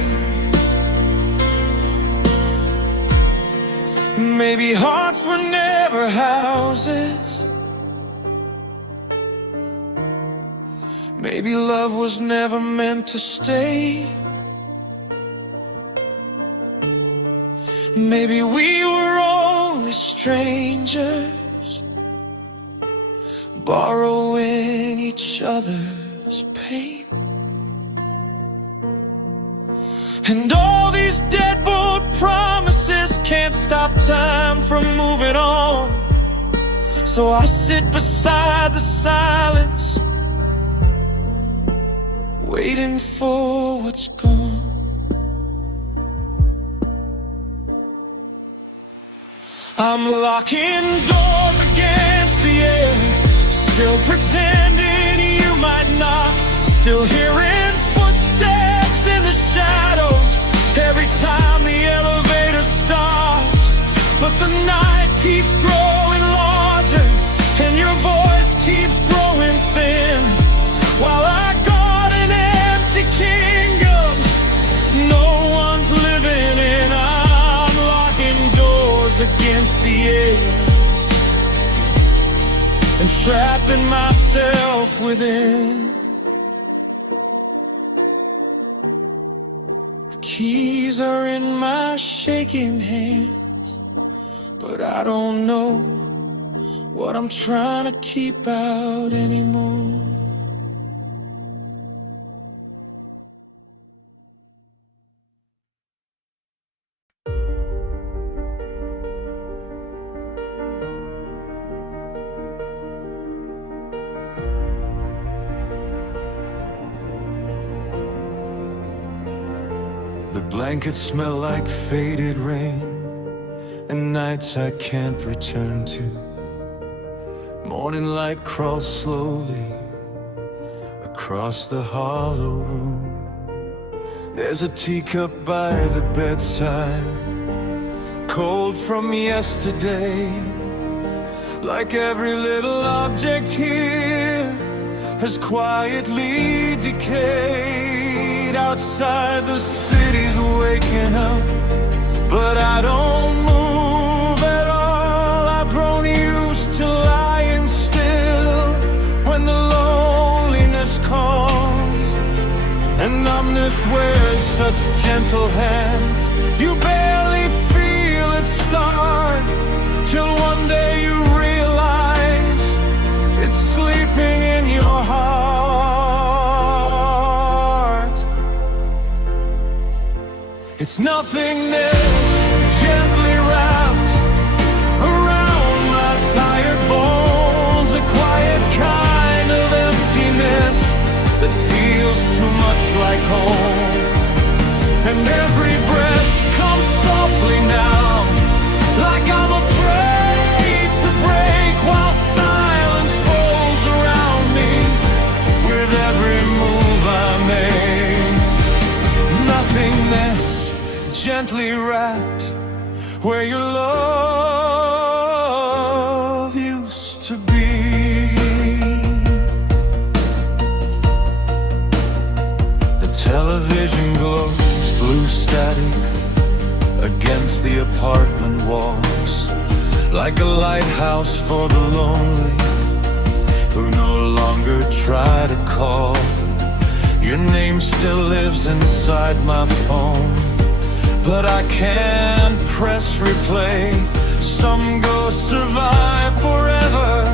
Maybe hearts were never houses. Maybe love was never meant to stay. Maybe we were only strangers, borrowing each other's pain. And all these deadbolt promises can't stop time from moving on. So I sit beside the silence, waiting for what's gone. I'm locking doors against the air, still pretending you might knock, still hearing footsteps in the shadows every time the elevator stops. But the night keeps growing larger, and your voice keeps growing thin, while I guard an empty kingdom no one's living in. I'm locking doors against the air and trapping myself within. The keys are in my shaking hands, but I don't know what I'm trying to keep out anymore. The blankets smell like faded rain, and nights I can't return to. Morning light crawls slowly across the hollow room. There's a teacup by the bedside, cold from yesterday. Like every little object here has quietly decayed. Outside the city's waking up, but I don't move at all. I've grown used to lying still when the loneliness calls, and numbness wears such gentle hands. You barely feel it start, till one day you realize it's sleeping in your heart. It's nothingness gently wrapped around my tired bones, a quiet kind of emptiness that feels too much like home. And every breath comes softly now, like I'm afraid to break, while silence falls around me with every move I make. Nothingness gently wrapped where your love used to be. The television glows blue static against the apartment walls, like a lighthouse for the lonely who no longer try to call. Your name still lives inside my phone, but I can't press replay. Some ghosts survive forever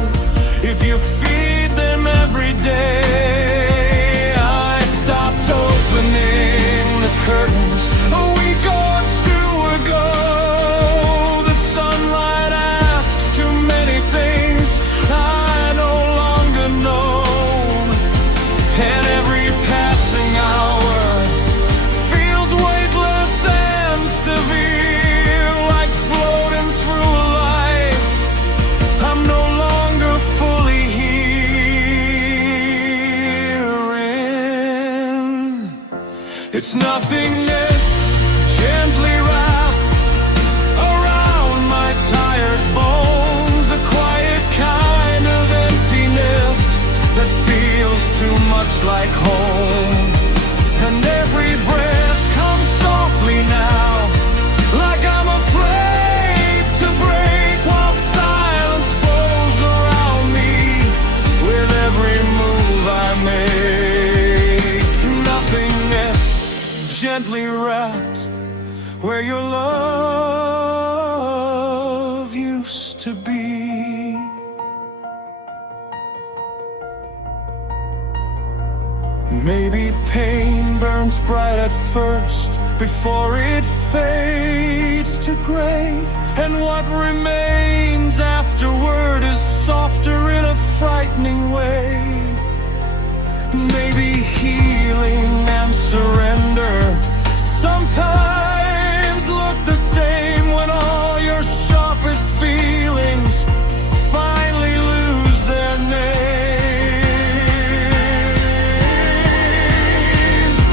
if you feed them every day. I stopped opening the curtains a week or two ago. The sunlight asks too many things I no longer know, and every passing hour feels weightless and severe, like floating through a life I'm no longer fully hearing. It's nothingness gently wrapped around my tired bones, a quiet kind of emptiness that feels too much like home. gently wrapped where your love used to be. Maybe pain burns bright at first before it fades to gray, and what remains afterward is softer in a frightening way. Maybe healing and surrender sometimes look the same when all your sharpest feelings finally lose their name.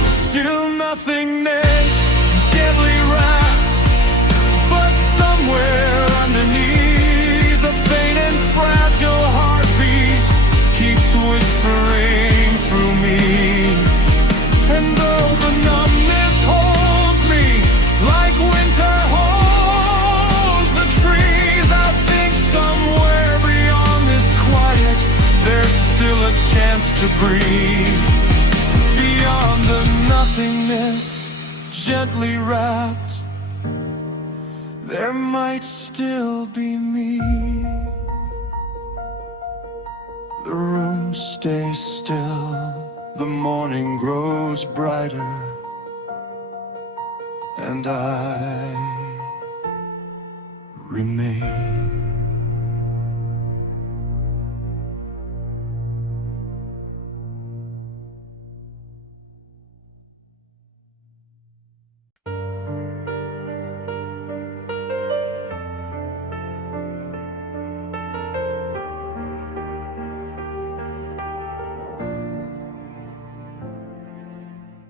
Still nothingness, gently wrapped, but somewhere underneath, the faint and fragile heartbeat keeps whispering through me. And though the numbness holds me like winter holds the trees, I think somewhere beyond this quiet there's still a chance to breathe. Beyond the nothingness, gently wrapped, there might still be me. The room stays still, the morning grows brighter, and I remain.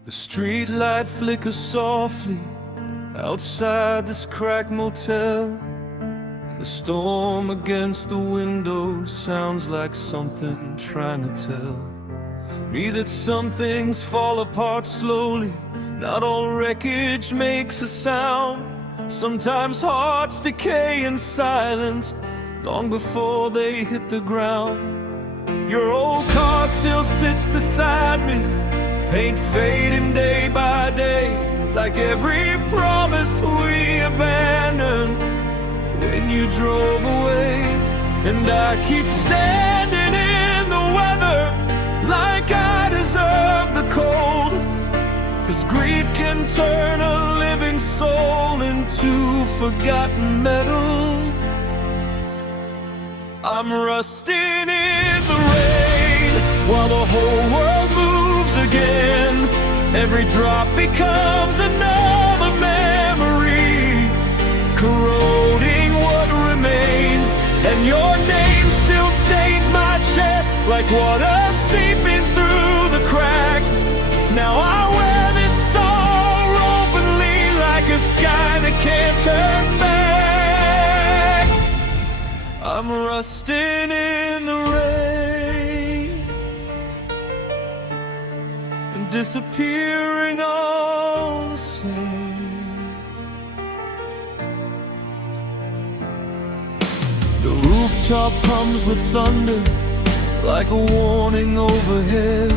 The street light flickers softly outside this cracked motel. The storm against the window sounds like something trying to tell me that some things fall apart slowly. Not all wreckage makes a sound. Sometimes hearts decay in silence long before they hit the ground. Your old car still sits beside me, paint fading day by day, like every promise we abandoned when you drove away. And I keep standing in the weather like I deserve the cold, 'cause grief can turn a living soul into forgotten metal. I'm rusting in the rain while the whole world moves again. Every drop becomes another memory, corroding what remains. And your name still stains my chest like water seeping through the cracks. Now I wear this sorrow openly like a sky that can't turn back. I'm rusting in the rain and disappearing all the same. The rooftop hums with thunder like a warning overhead,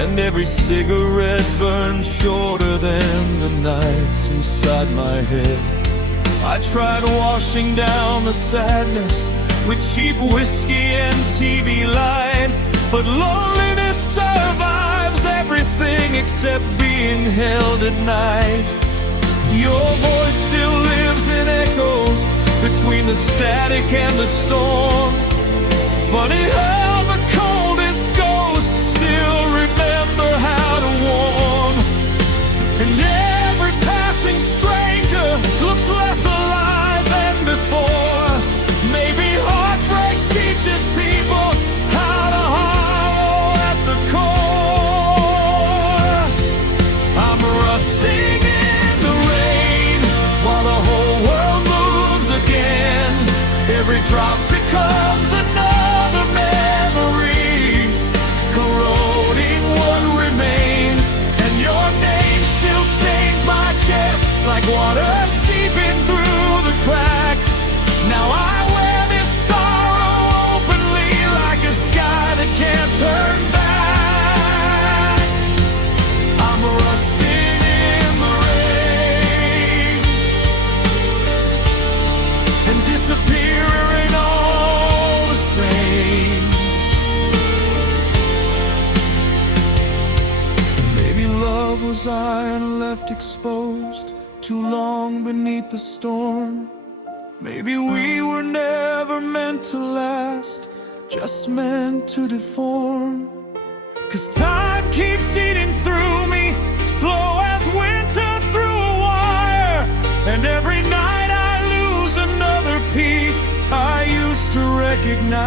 and every cigarette burns shorter than the nights inside my head. I tried washing down the sadness with cheap whiskey and TV light, but loneliness survives everything except being held at night. Your voice still lives in echoes between the static and the storm. Funny how the coldest ghosts still remember how to warm. And every passing stranger looks less alive than before. Maybe heartbreak teaches people how to hollow at the core. I'm rusting in the rain while the whole world moves again. Every drop becomes another man. was iron left exposed, too long beneath the storm. Maybe we were never meant to last, just meant to deform. 'Cause time keeps eating through me, slow as winter through a wire. And every night I lose another piece I used to recognize.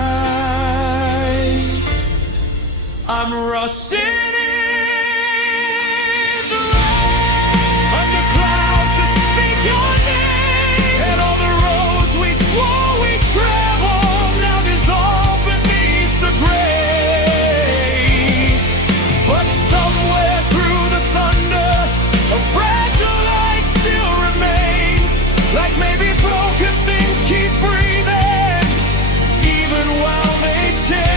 I'm rusting in the rain, under clouds that speak your name. And all the roads we swore we travel now dissolve beneath the gray. But somewhere through the thunder, a fragile light still remains. Like maybe broken things keep breathing, even while they change.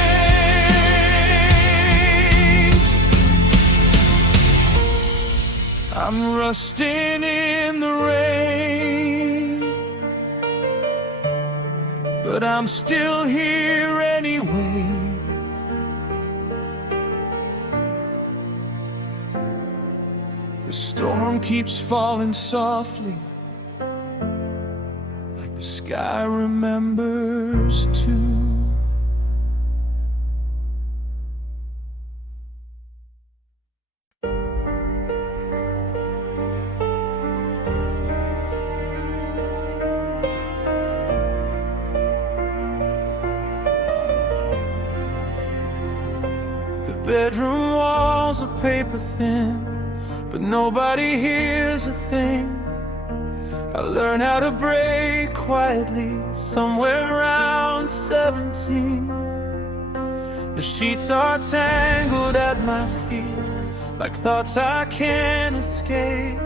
I'm rusting in the rain, but I'm still here anyway. The storm keeps falling softly, like the sky remembers too. The bedroom walls are paper thin, but nobody hears a thing. I learned how to break quietly somewhere around 17. The sheets are tangled at my feet, like thoughts I can't escape.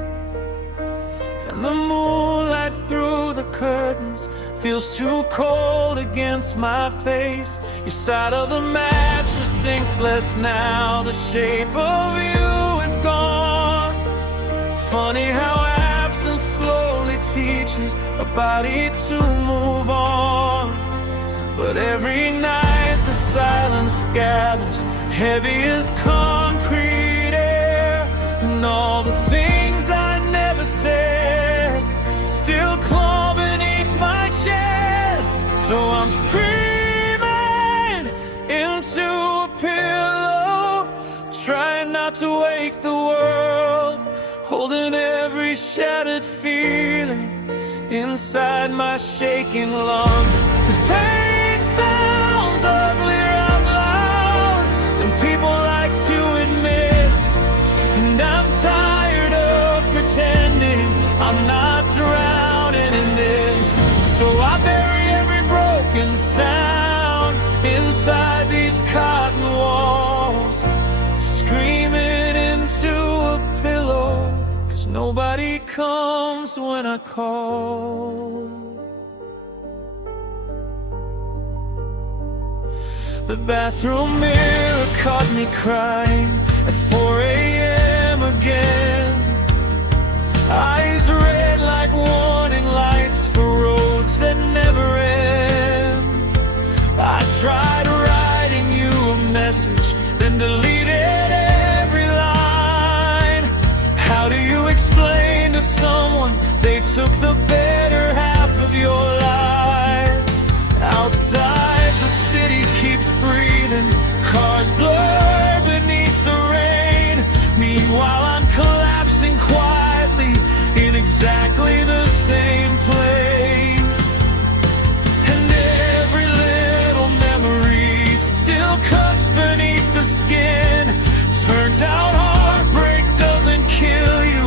And the moonlight through the curtains feels too cold against my face. Your side of the mattress sinks less now, the shape of you is gone. Funny how absence slowly teaches a body to move on. But every night the silence gathers, heavy as concrete air. And all the things I never said still claw beneath my chest. So I'm screaming into a pillow, trying not to wake the world, holding every shattered feeling inside my shaking lungs. 'Cause pain sounds uglier out loud than people like to admit. And I'm tired of pretending I'm not drowning in this. So I bury every broken sound inside these cotton walls, screaming into a pillow, 'cause nobody comes when I call. The bathroom mirror caught me crying at 4 a.m. again. Eyes red like warning lights for roads that never end. I tried writing you a message, then deleted every line. How do you explain to someone they took the better half of your life? Outside the city keeps breathing, cars blur beneath the rain. Meanwhile I'm collapsing quietly in exactly the same place. And every little memory still cuts beneath the skin. Turns out heartbreak doesn't kill you,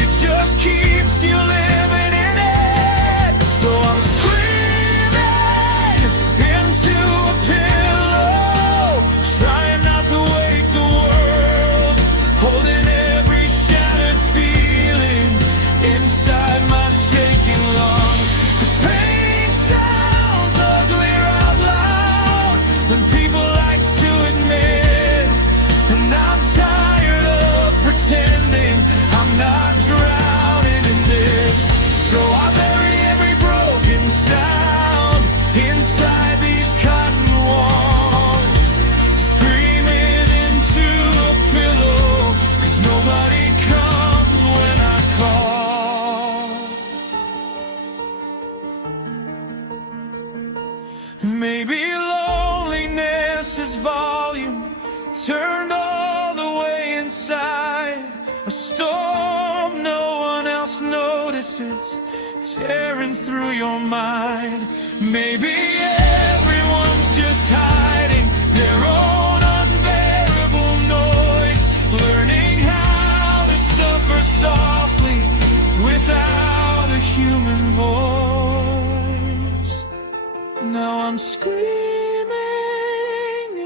it just keeps you living in it. So I'm screaming into a pillow, trying not to wake the world, holding every shattered feeling inside my shaking lungs. 'Cause pain sounds uglier out loud than people like to admit. And I'm tired of pretending I'm not drowning in this. So I bury every broken sound inside these cotton walls, screaming into a pillow, 'cause nobody comes A storm no one else notices, tearing through your mind. Maybe everyone's just hiding their own unbearable noise, learning how to suffer softly without a human voice. Now I'm screaming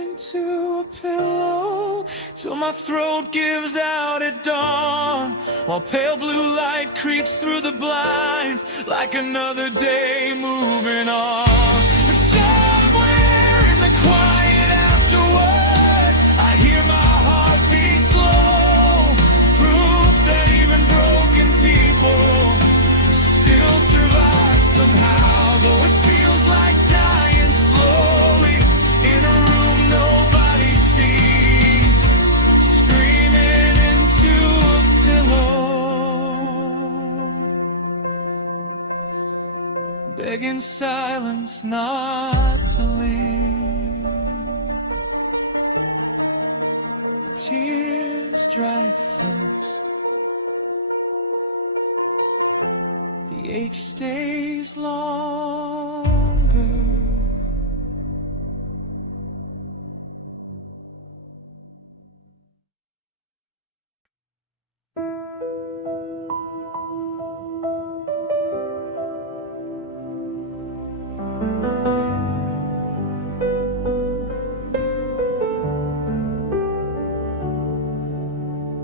into a pillow till my throat gives out at dawn, while pale blue light creeps through the blinds like another day moving on. And somewhere in the quiet afterward, I hear my heart beat slow, proof that even broken people still survive somehow, though it feels like dying slowly in a room nobody sees, screaming into a pillow, begging silence not to leave. The tears dry first, the ache stays longer.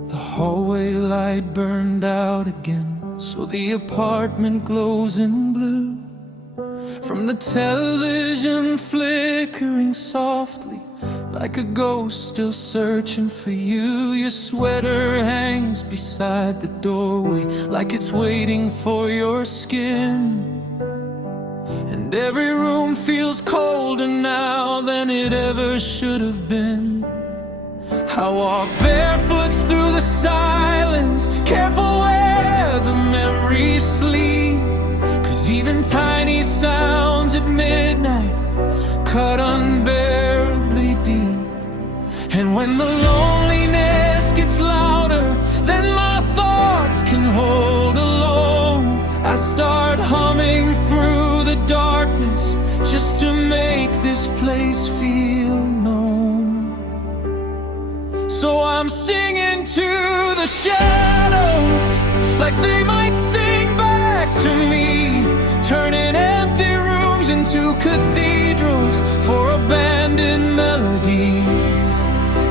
The hallway light burned out again, so the apartment glows in blue. From the television flickering softly, like a ghost still searching for you. Your sweater hangs beside the doorway, like it's waiting for your skin. And every room feels colder now than it ever should have been. I walk barefoot through the silence, careful where the memories sleep, 'cause even tiny sounds at midnight cut unbearably deep. And when the loneliness gets louder than my thoughts can hold alone, I start humming through the darkness just to make this place feel known. So I'm singing to the shadows, like they might sing back to me, turning empty rooms into cathedrals for abandoned melodies.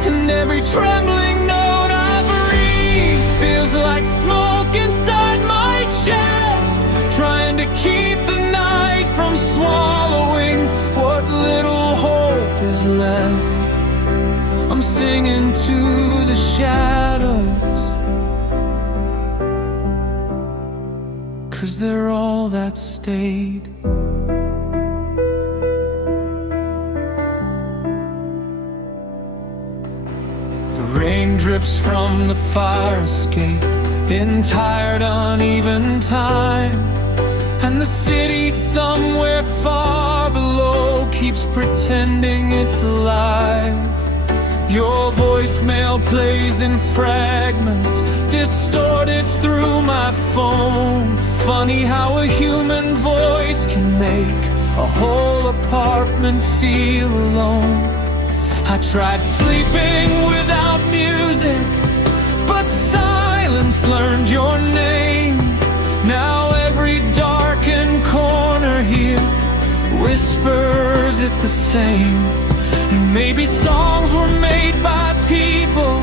And every trembling note I breathe feels like smoke inside my chest, trying to keep the night from swallowing what little hope is left. I'm singing to the shadows, 'cause they're all that stayed. The rain drips from the fire escape in tired, uneven time, and the city somewhere far below keeps pretending it's alive. Your voicemail plays in fragments, distorted through my phone. Funny how a human voice can make a whole apartment feel alone. I tried sleeping without music, but silence learned your name. Now every darkened corner here whispers it the same. And maybe songs were made by people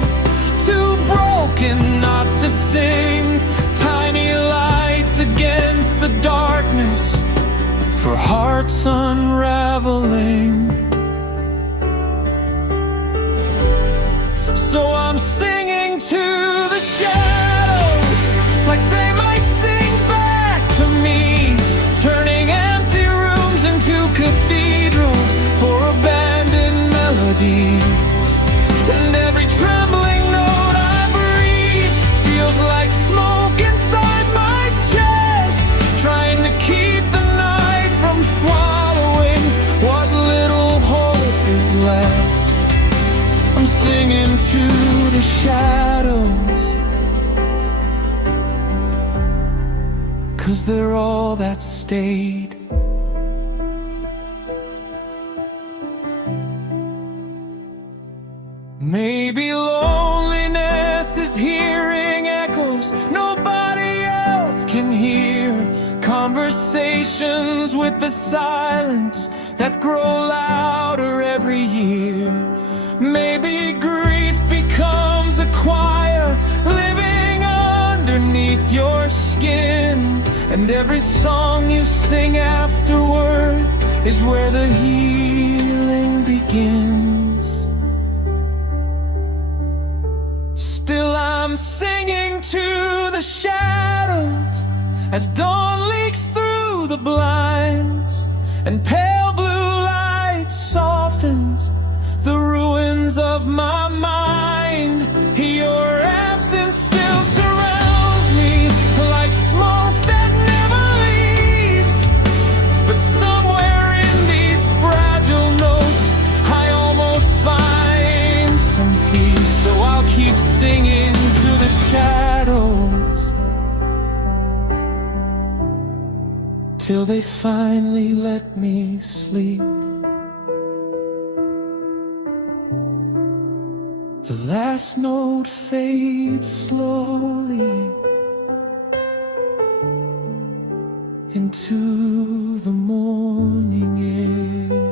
too broken not to sing. Tiny lights against the darkness for hearts unraveling. So I'm singing to the shadows, like they might sing back to me, turning empty rooms into cathedrals for abandoned melodies. And every trembling note I breathe feels like smoke inside my chest, trying to keep the night from swallowing what little hope is left. I'm singing to the shadows, 'cause they're all that stayed. Maybe loneliness is hearing echoes nobody else can hear, conversations with the silence that grow louder every year. Maybe grief becomes a choir living underneath your skin, and every song you sing afterward is where the healing begins. Still I'm singing to the shadows as dawn leaks through the blinds, and pale blue light softens the ruins of my mind. Your absence still surrounds me like smoke that never leaves, but somewhere in these fragile notes I almost find some peace. So I'll keep singing to the shadows till they finally let me sleep. The last note fades slowly into the morning air.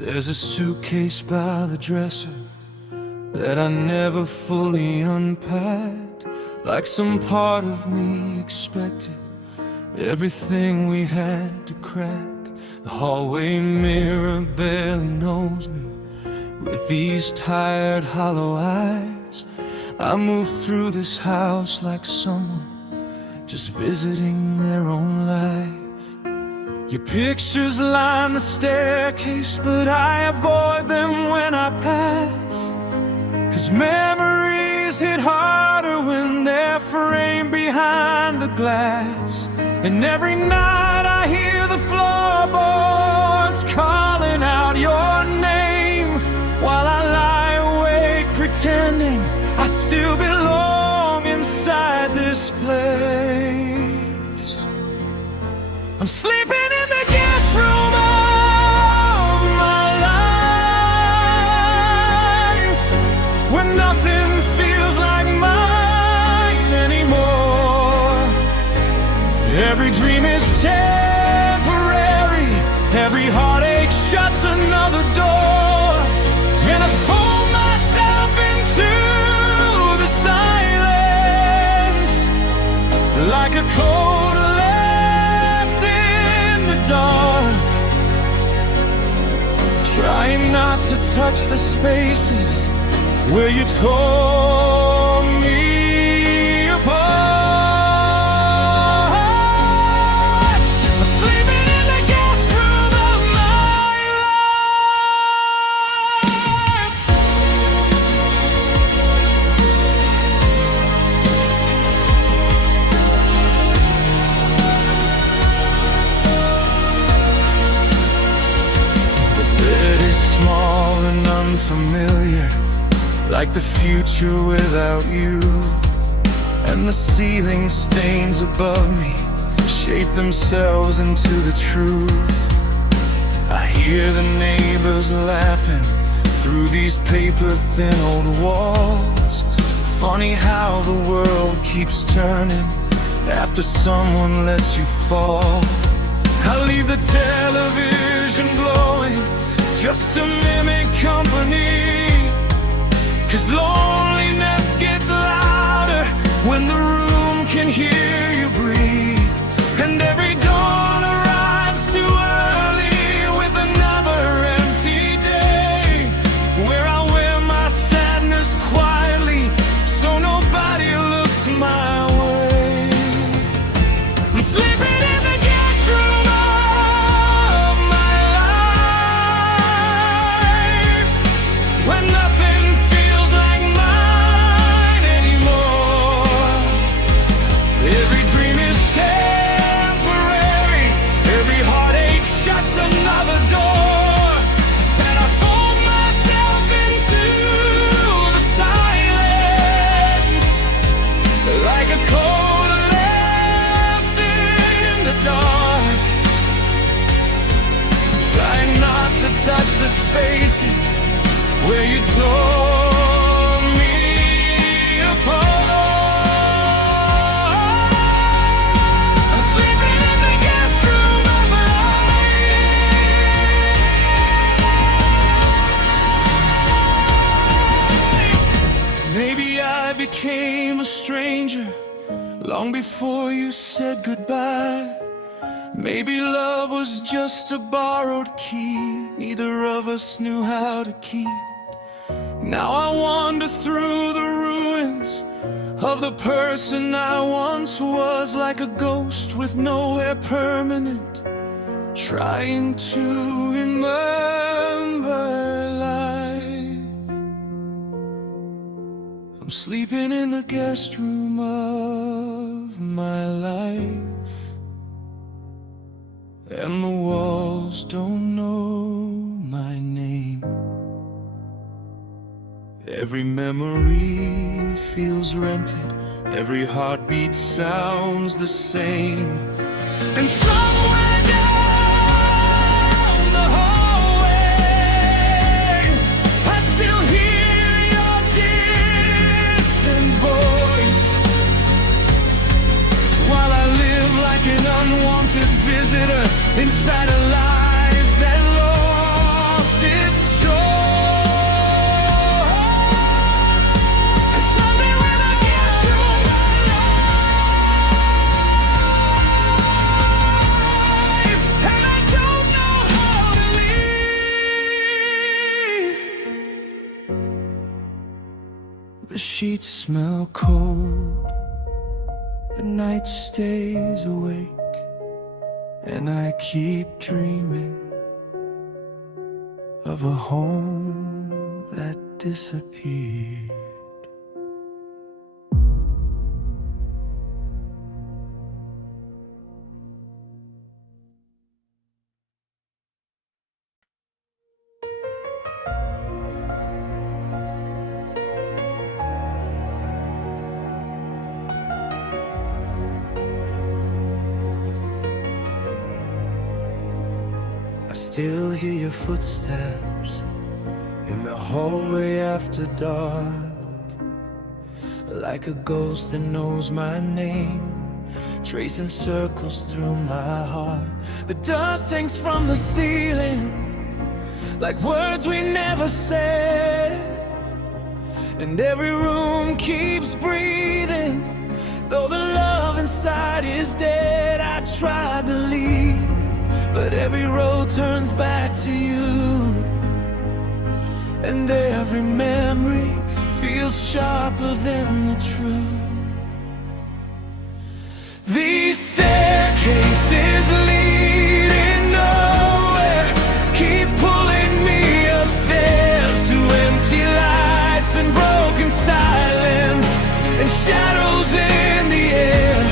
There's a suitcase by the dresser that I never fully unpacked, like some part of me expected everything we had to crack. The hallway mirror barely knows me. With these tired, hollow eyes, I move through this house like someone just visiting their own life. Your pictures line the staircase, but I avoid them when I pass, 'cause memories hit harder when they're framed behind the glass. And every night I hear the floorboards calling out your name, while I lie awake pretending I still belong inside this place. I'm sleeping in the guest room of my life, when nothing feels like mine anymore. Every dream is temporary, every heartache shuts another door, and I pull myself into the silence like a cold dark, trying not to touch the spaces where you tore me apart. I'm sleeping in the guest room of my life. Small and unfamiliar, like the future without you. And the ceiling stains above me shape themselves into the truth. I hear the neighbors laughing through these paper-thin old walls. Funny how the world keeps turning after someone lets you fall. I leave the television blowing just to mimic company, 'cause loneliness gets louder when the room can hear you breathe. And every dawn arrives too early with another empty day, where I wear my sadness quietly so nobody looks my way. I'm sleeping in the guest room of my life. another door, and I fold myself into the silence, like a cold left in the dark, trying not to touch the spaces where you tore me apart. I'm sleeping in the guest room of my life. Maybe I became a stranger long before you said goodbye. Maybe love was just a borrowed key neither of us knew how to keep. Now I wander through the ruins of the person I once was, like a ghost with nowhere permanent, trying to remember life. I'm sleeping in the guest room of my life, and the walls don't know my name. Every memory feels rented, every heartbeat sounds the same. And somewhere down the hallway, I still hear your distant voice, while I live like an unwanted visitor inside a life that lost its joy. The sheets smell cold, the night stays awake, and I keep dreaming of a home that disappeared. I still hear your footsteps in the hallway after dark, like a ghost that knows my name, tracing circles through my heart. The dust hangs from the ceiling like words we never said, and every room keeps breathing though the love inside is dead. I tried to leave, but every road turns back to you, and every memory feels sharper than the truth. These staircases leading nowhere keep pulling me upstairs to empty lights and broken silence and shadows in the air.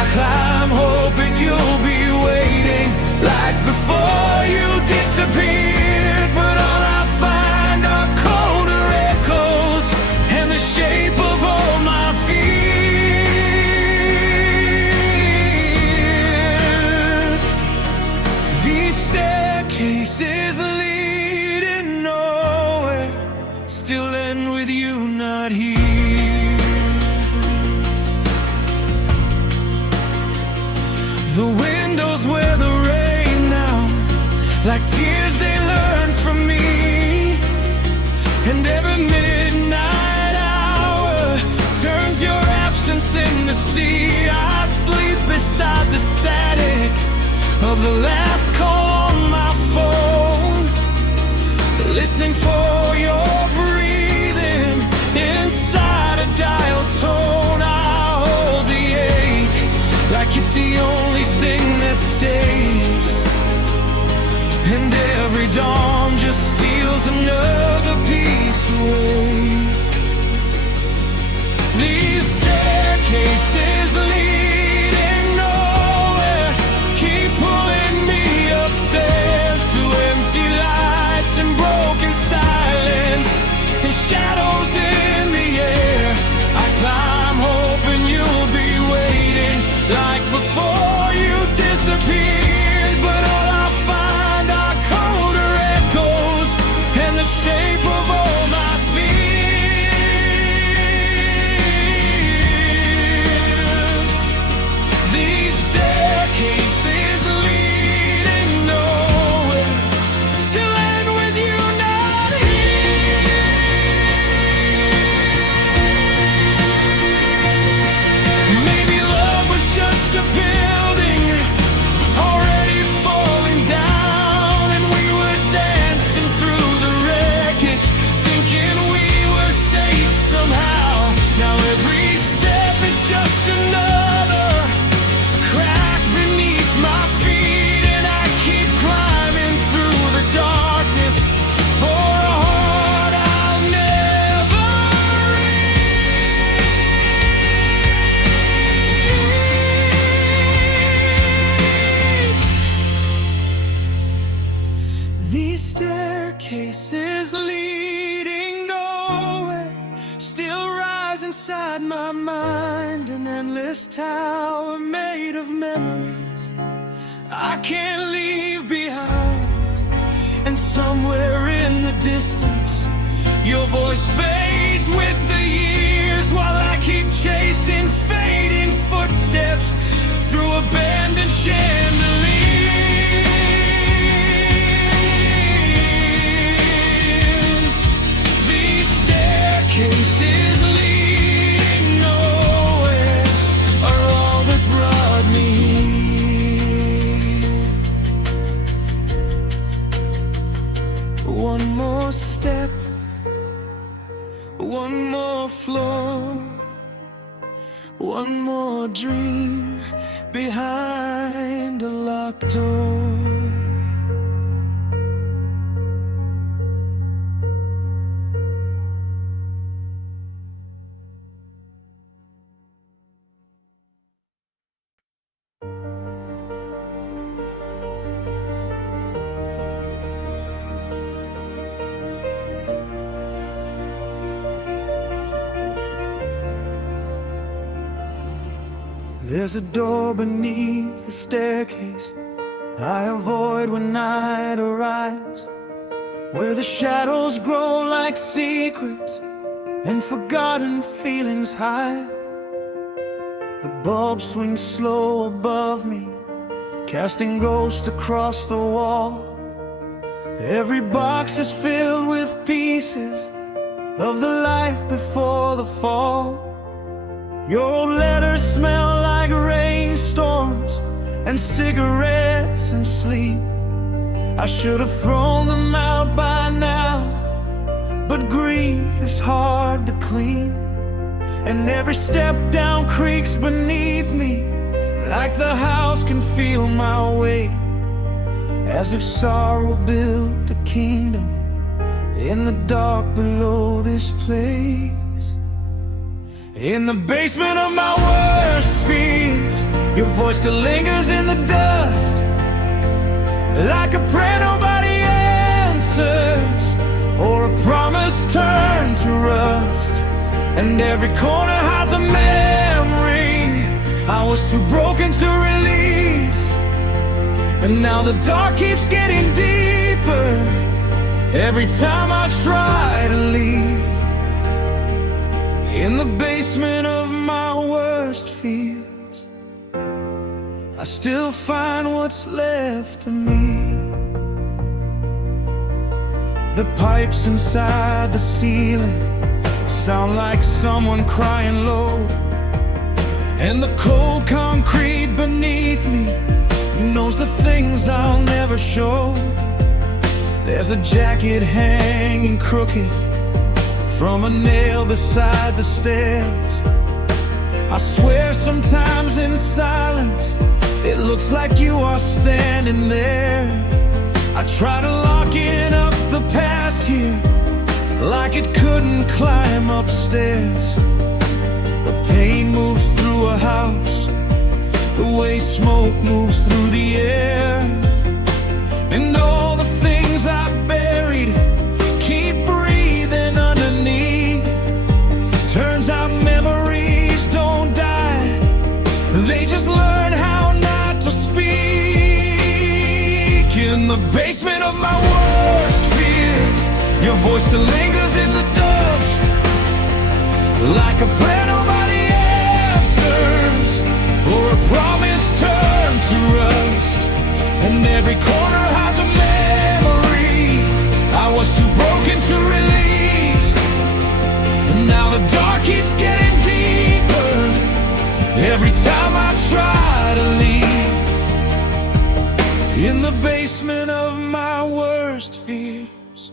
I climb hoping you'll be waiting like before you disappeared, but all I find are colder echoes and the shape of all my fears. These staircases leading nowhere still end with you not here. The windows where the rain now, like tears they learned from me, and every midnight hour turns your absence into sea. I sleep beside the static of the last call on my phone, listening for your breathing inside a dial tone. I hold the ache like it's the only thing that stays, and every dawn just steals another piece away. These staircases leading nowhere keep pulling me upstairs staircases leading nowhere still rise inside my mind, an endless tower made of memories I can't leave behind. And somewhere in the distance, your voice fades with the years, while I keep chasing fading footsteps through abandoned chandeliers. These staircases leading nowhere are all that brought me here. One more step, one more floor, one more dream behind a locked door. There's a door beneath the staircase I avoid when night arrives, where the shadows grow like secrets and forgotten feelings hide. The bulb swings slow above me, casting ghosts across the wall. Every box is filled with pieces of the life before the fall. Your old letters smell like rainstorms and cigarettes and sleep. I should have thrown them out by now, but grief is hard to clean. And every step down creaks beneath me, like the house can feel my weight, as if sorrow built a kingdom in the dark below this place. In the basement of my worst fears, your voice still lingers in the dust, like a prayer nobody answers, or a promise turned to rust. And every corner hides a memory I was too broken to release. And now the dark keeps getting deeper every time I try to leave. In the basement of my worst fears, I still find what's left of me. The pipes inside the ceiling sound like someone crying low, and the cold concrete beneath me knows the things I'll never show. There's a jacket hanging crooked from a nail beside the stairs. I swear sometimes in silence it looks like you are standing there. I try to lock it up the past here, like it couldn't climb upstairs. But pain moves through a house the way smoke moves through the air. And all the things I buried keep breathing underneath. Turns out memories don't die, they just learn how not to speak. In the basement of my worst fears, your voice still lingers in the dust, like a prayer nobody answers, or a promise turned to rust. And every corner has a memory I was too broken to release. And now the dark keeps getting deeper every time I try to leave. In the basement of my worst fears,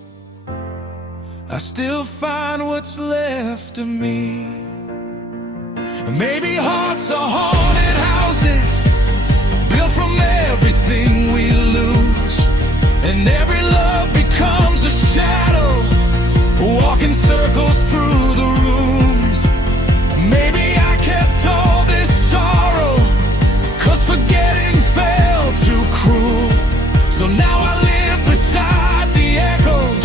I still find what's left of me. Maybe hearts are haunted houses, built from everything we lose, and every love becomes a shadow, walking circles through the rooms. Maybe I kept all this sorrow, 'cause forgetting felt too cruel. So now I live beside the echoes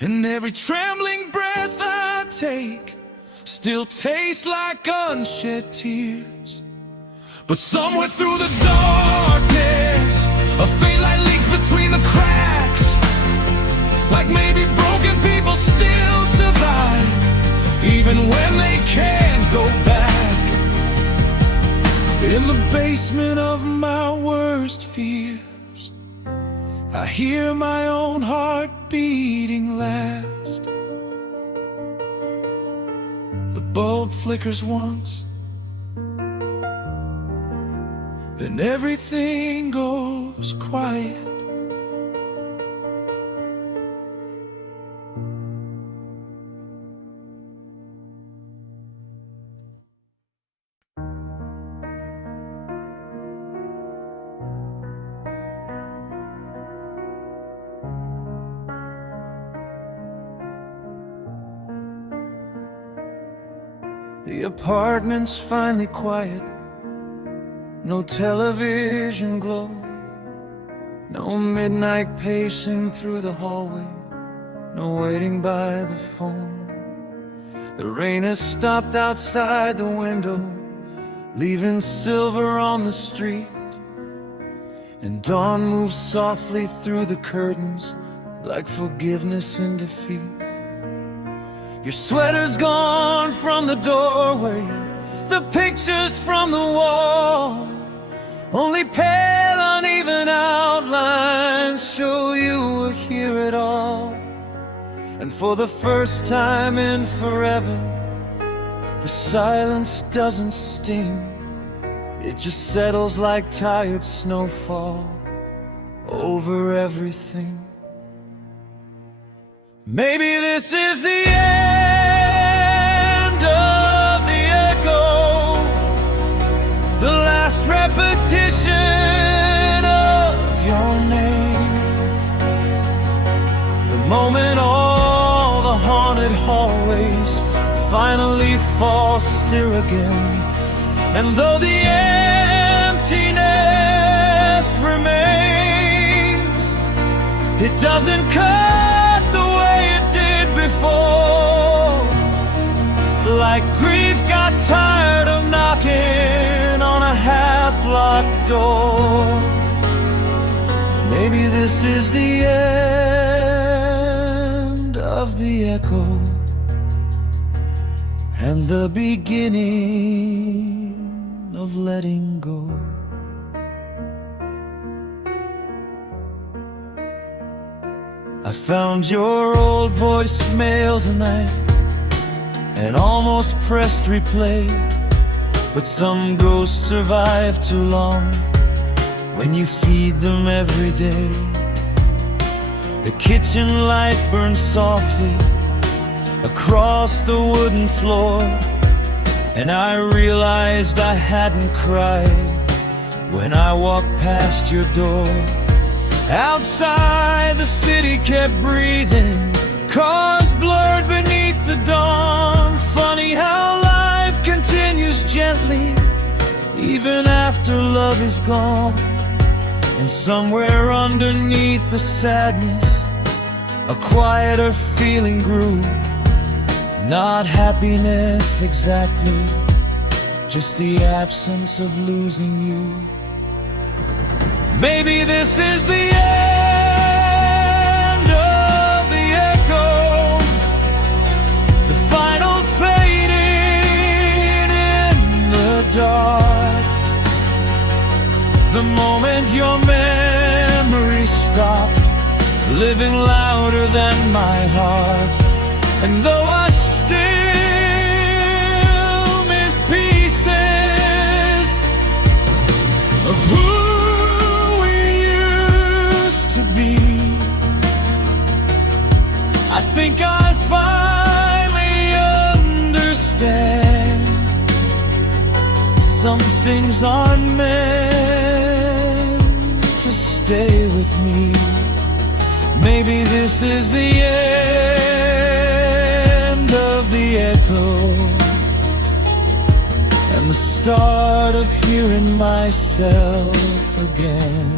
And every trembling breath I take still tastes like unshed tears. But somewhere through the darkness, a faint light leaks between the cracks. Like maybe broken people still survive, even when they can't go back. In the basement of my worst fears, I hear my own heart beating last. The bulb flickers once, then everything goes quiet. The apartment's finally quiet. No television glow, no midnight pacing through the hallway, no waiting by the phone. The rain has stopped outside the window, leaving silver on the street. And dawn moves softly through the curtains, like forgiveness in defeat. Your sweater's gone from the doorway, the pictures from the wall. Only pale, uneven outlines show you were here at all. And for the first time in forever, the silence doesn't sting. It just settles like tired snowfall over everything. Maybe this is the end of the echo, the last repetition of your name. The moment all the haunted hallways finally fall still again. And though the emptiness remains, it doesn't cut the way it did before. Like grief got tired of knocking on a half-locked door. Maybe this is the end of the echo and the beginning of letting go. I found your old voicemail tonight and almost pressed replay, but some ghosts survive too long when you feed them every day. The kitchen light burns softly across the wooden floor, and I realized I hadn't cried when I walked past your door. Outside the city kept breathing, cars blurred beneath the dawn. Funny how life continues gently even after love is gone. And somewhere underneath the sadness, a quieter feeling grew. Not happiness exactly, just the absence of losing you. Maybe this is the end of the echo, the final fading in the dark. The moment your memory stopped living louder than my heart. And though I still miss pieces of who we used to be, I think I finally understand some things aren't meant to stay with me. Maybe this is the end of the echo and the start of hearing myself again.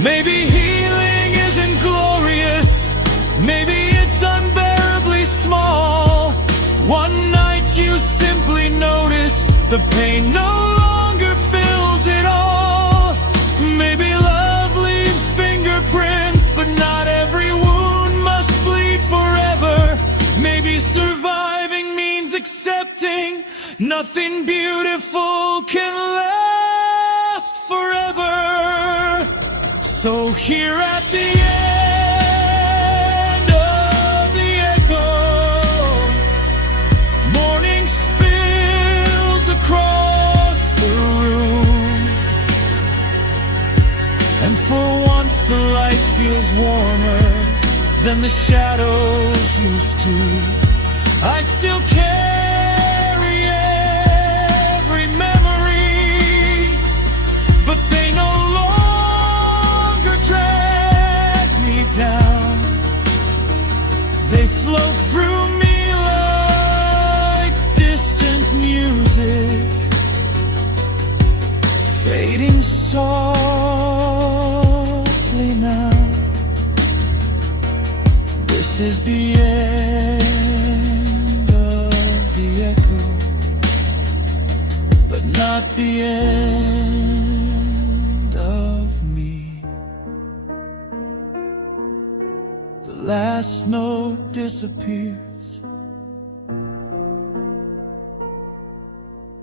Maybe healing isn't glorious, Maybe it's unbearably small. One night you simply notice the pain no longer fills it all. Maybe love leaves fingerprints, but not every wound must bleed forever. Maybe surviving means accepting nothing beautiful can last forever. So here at the end of the echo, morning spills across the room, and for once the light feels warmer than the shadows used to. I still carry every memory, but they no longer drag me down. They float through me like distant music, fading softly now. This is the end of the echo, but not the end of me. The last note disappears,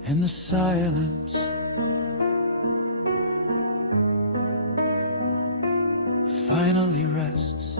and the silence finally rests.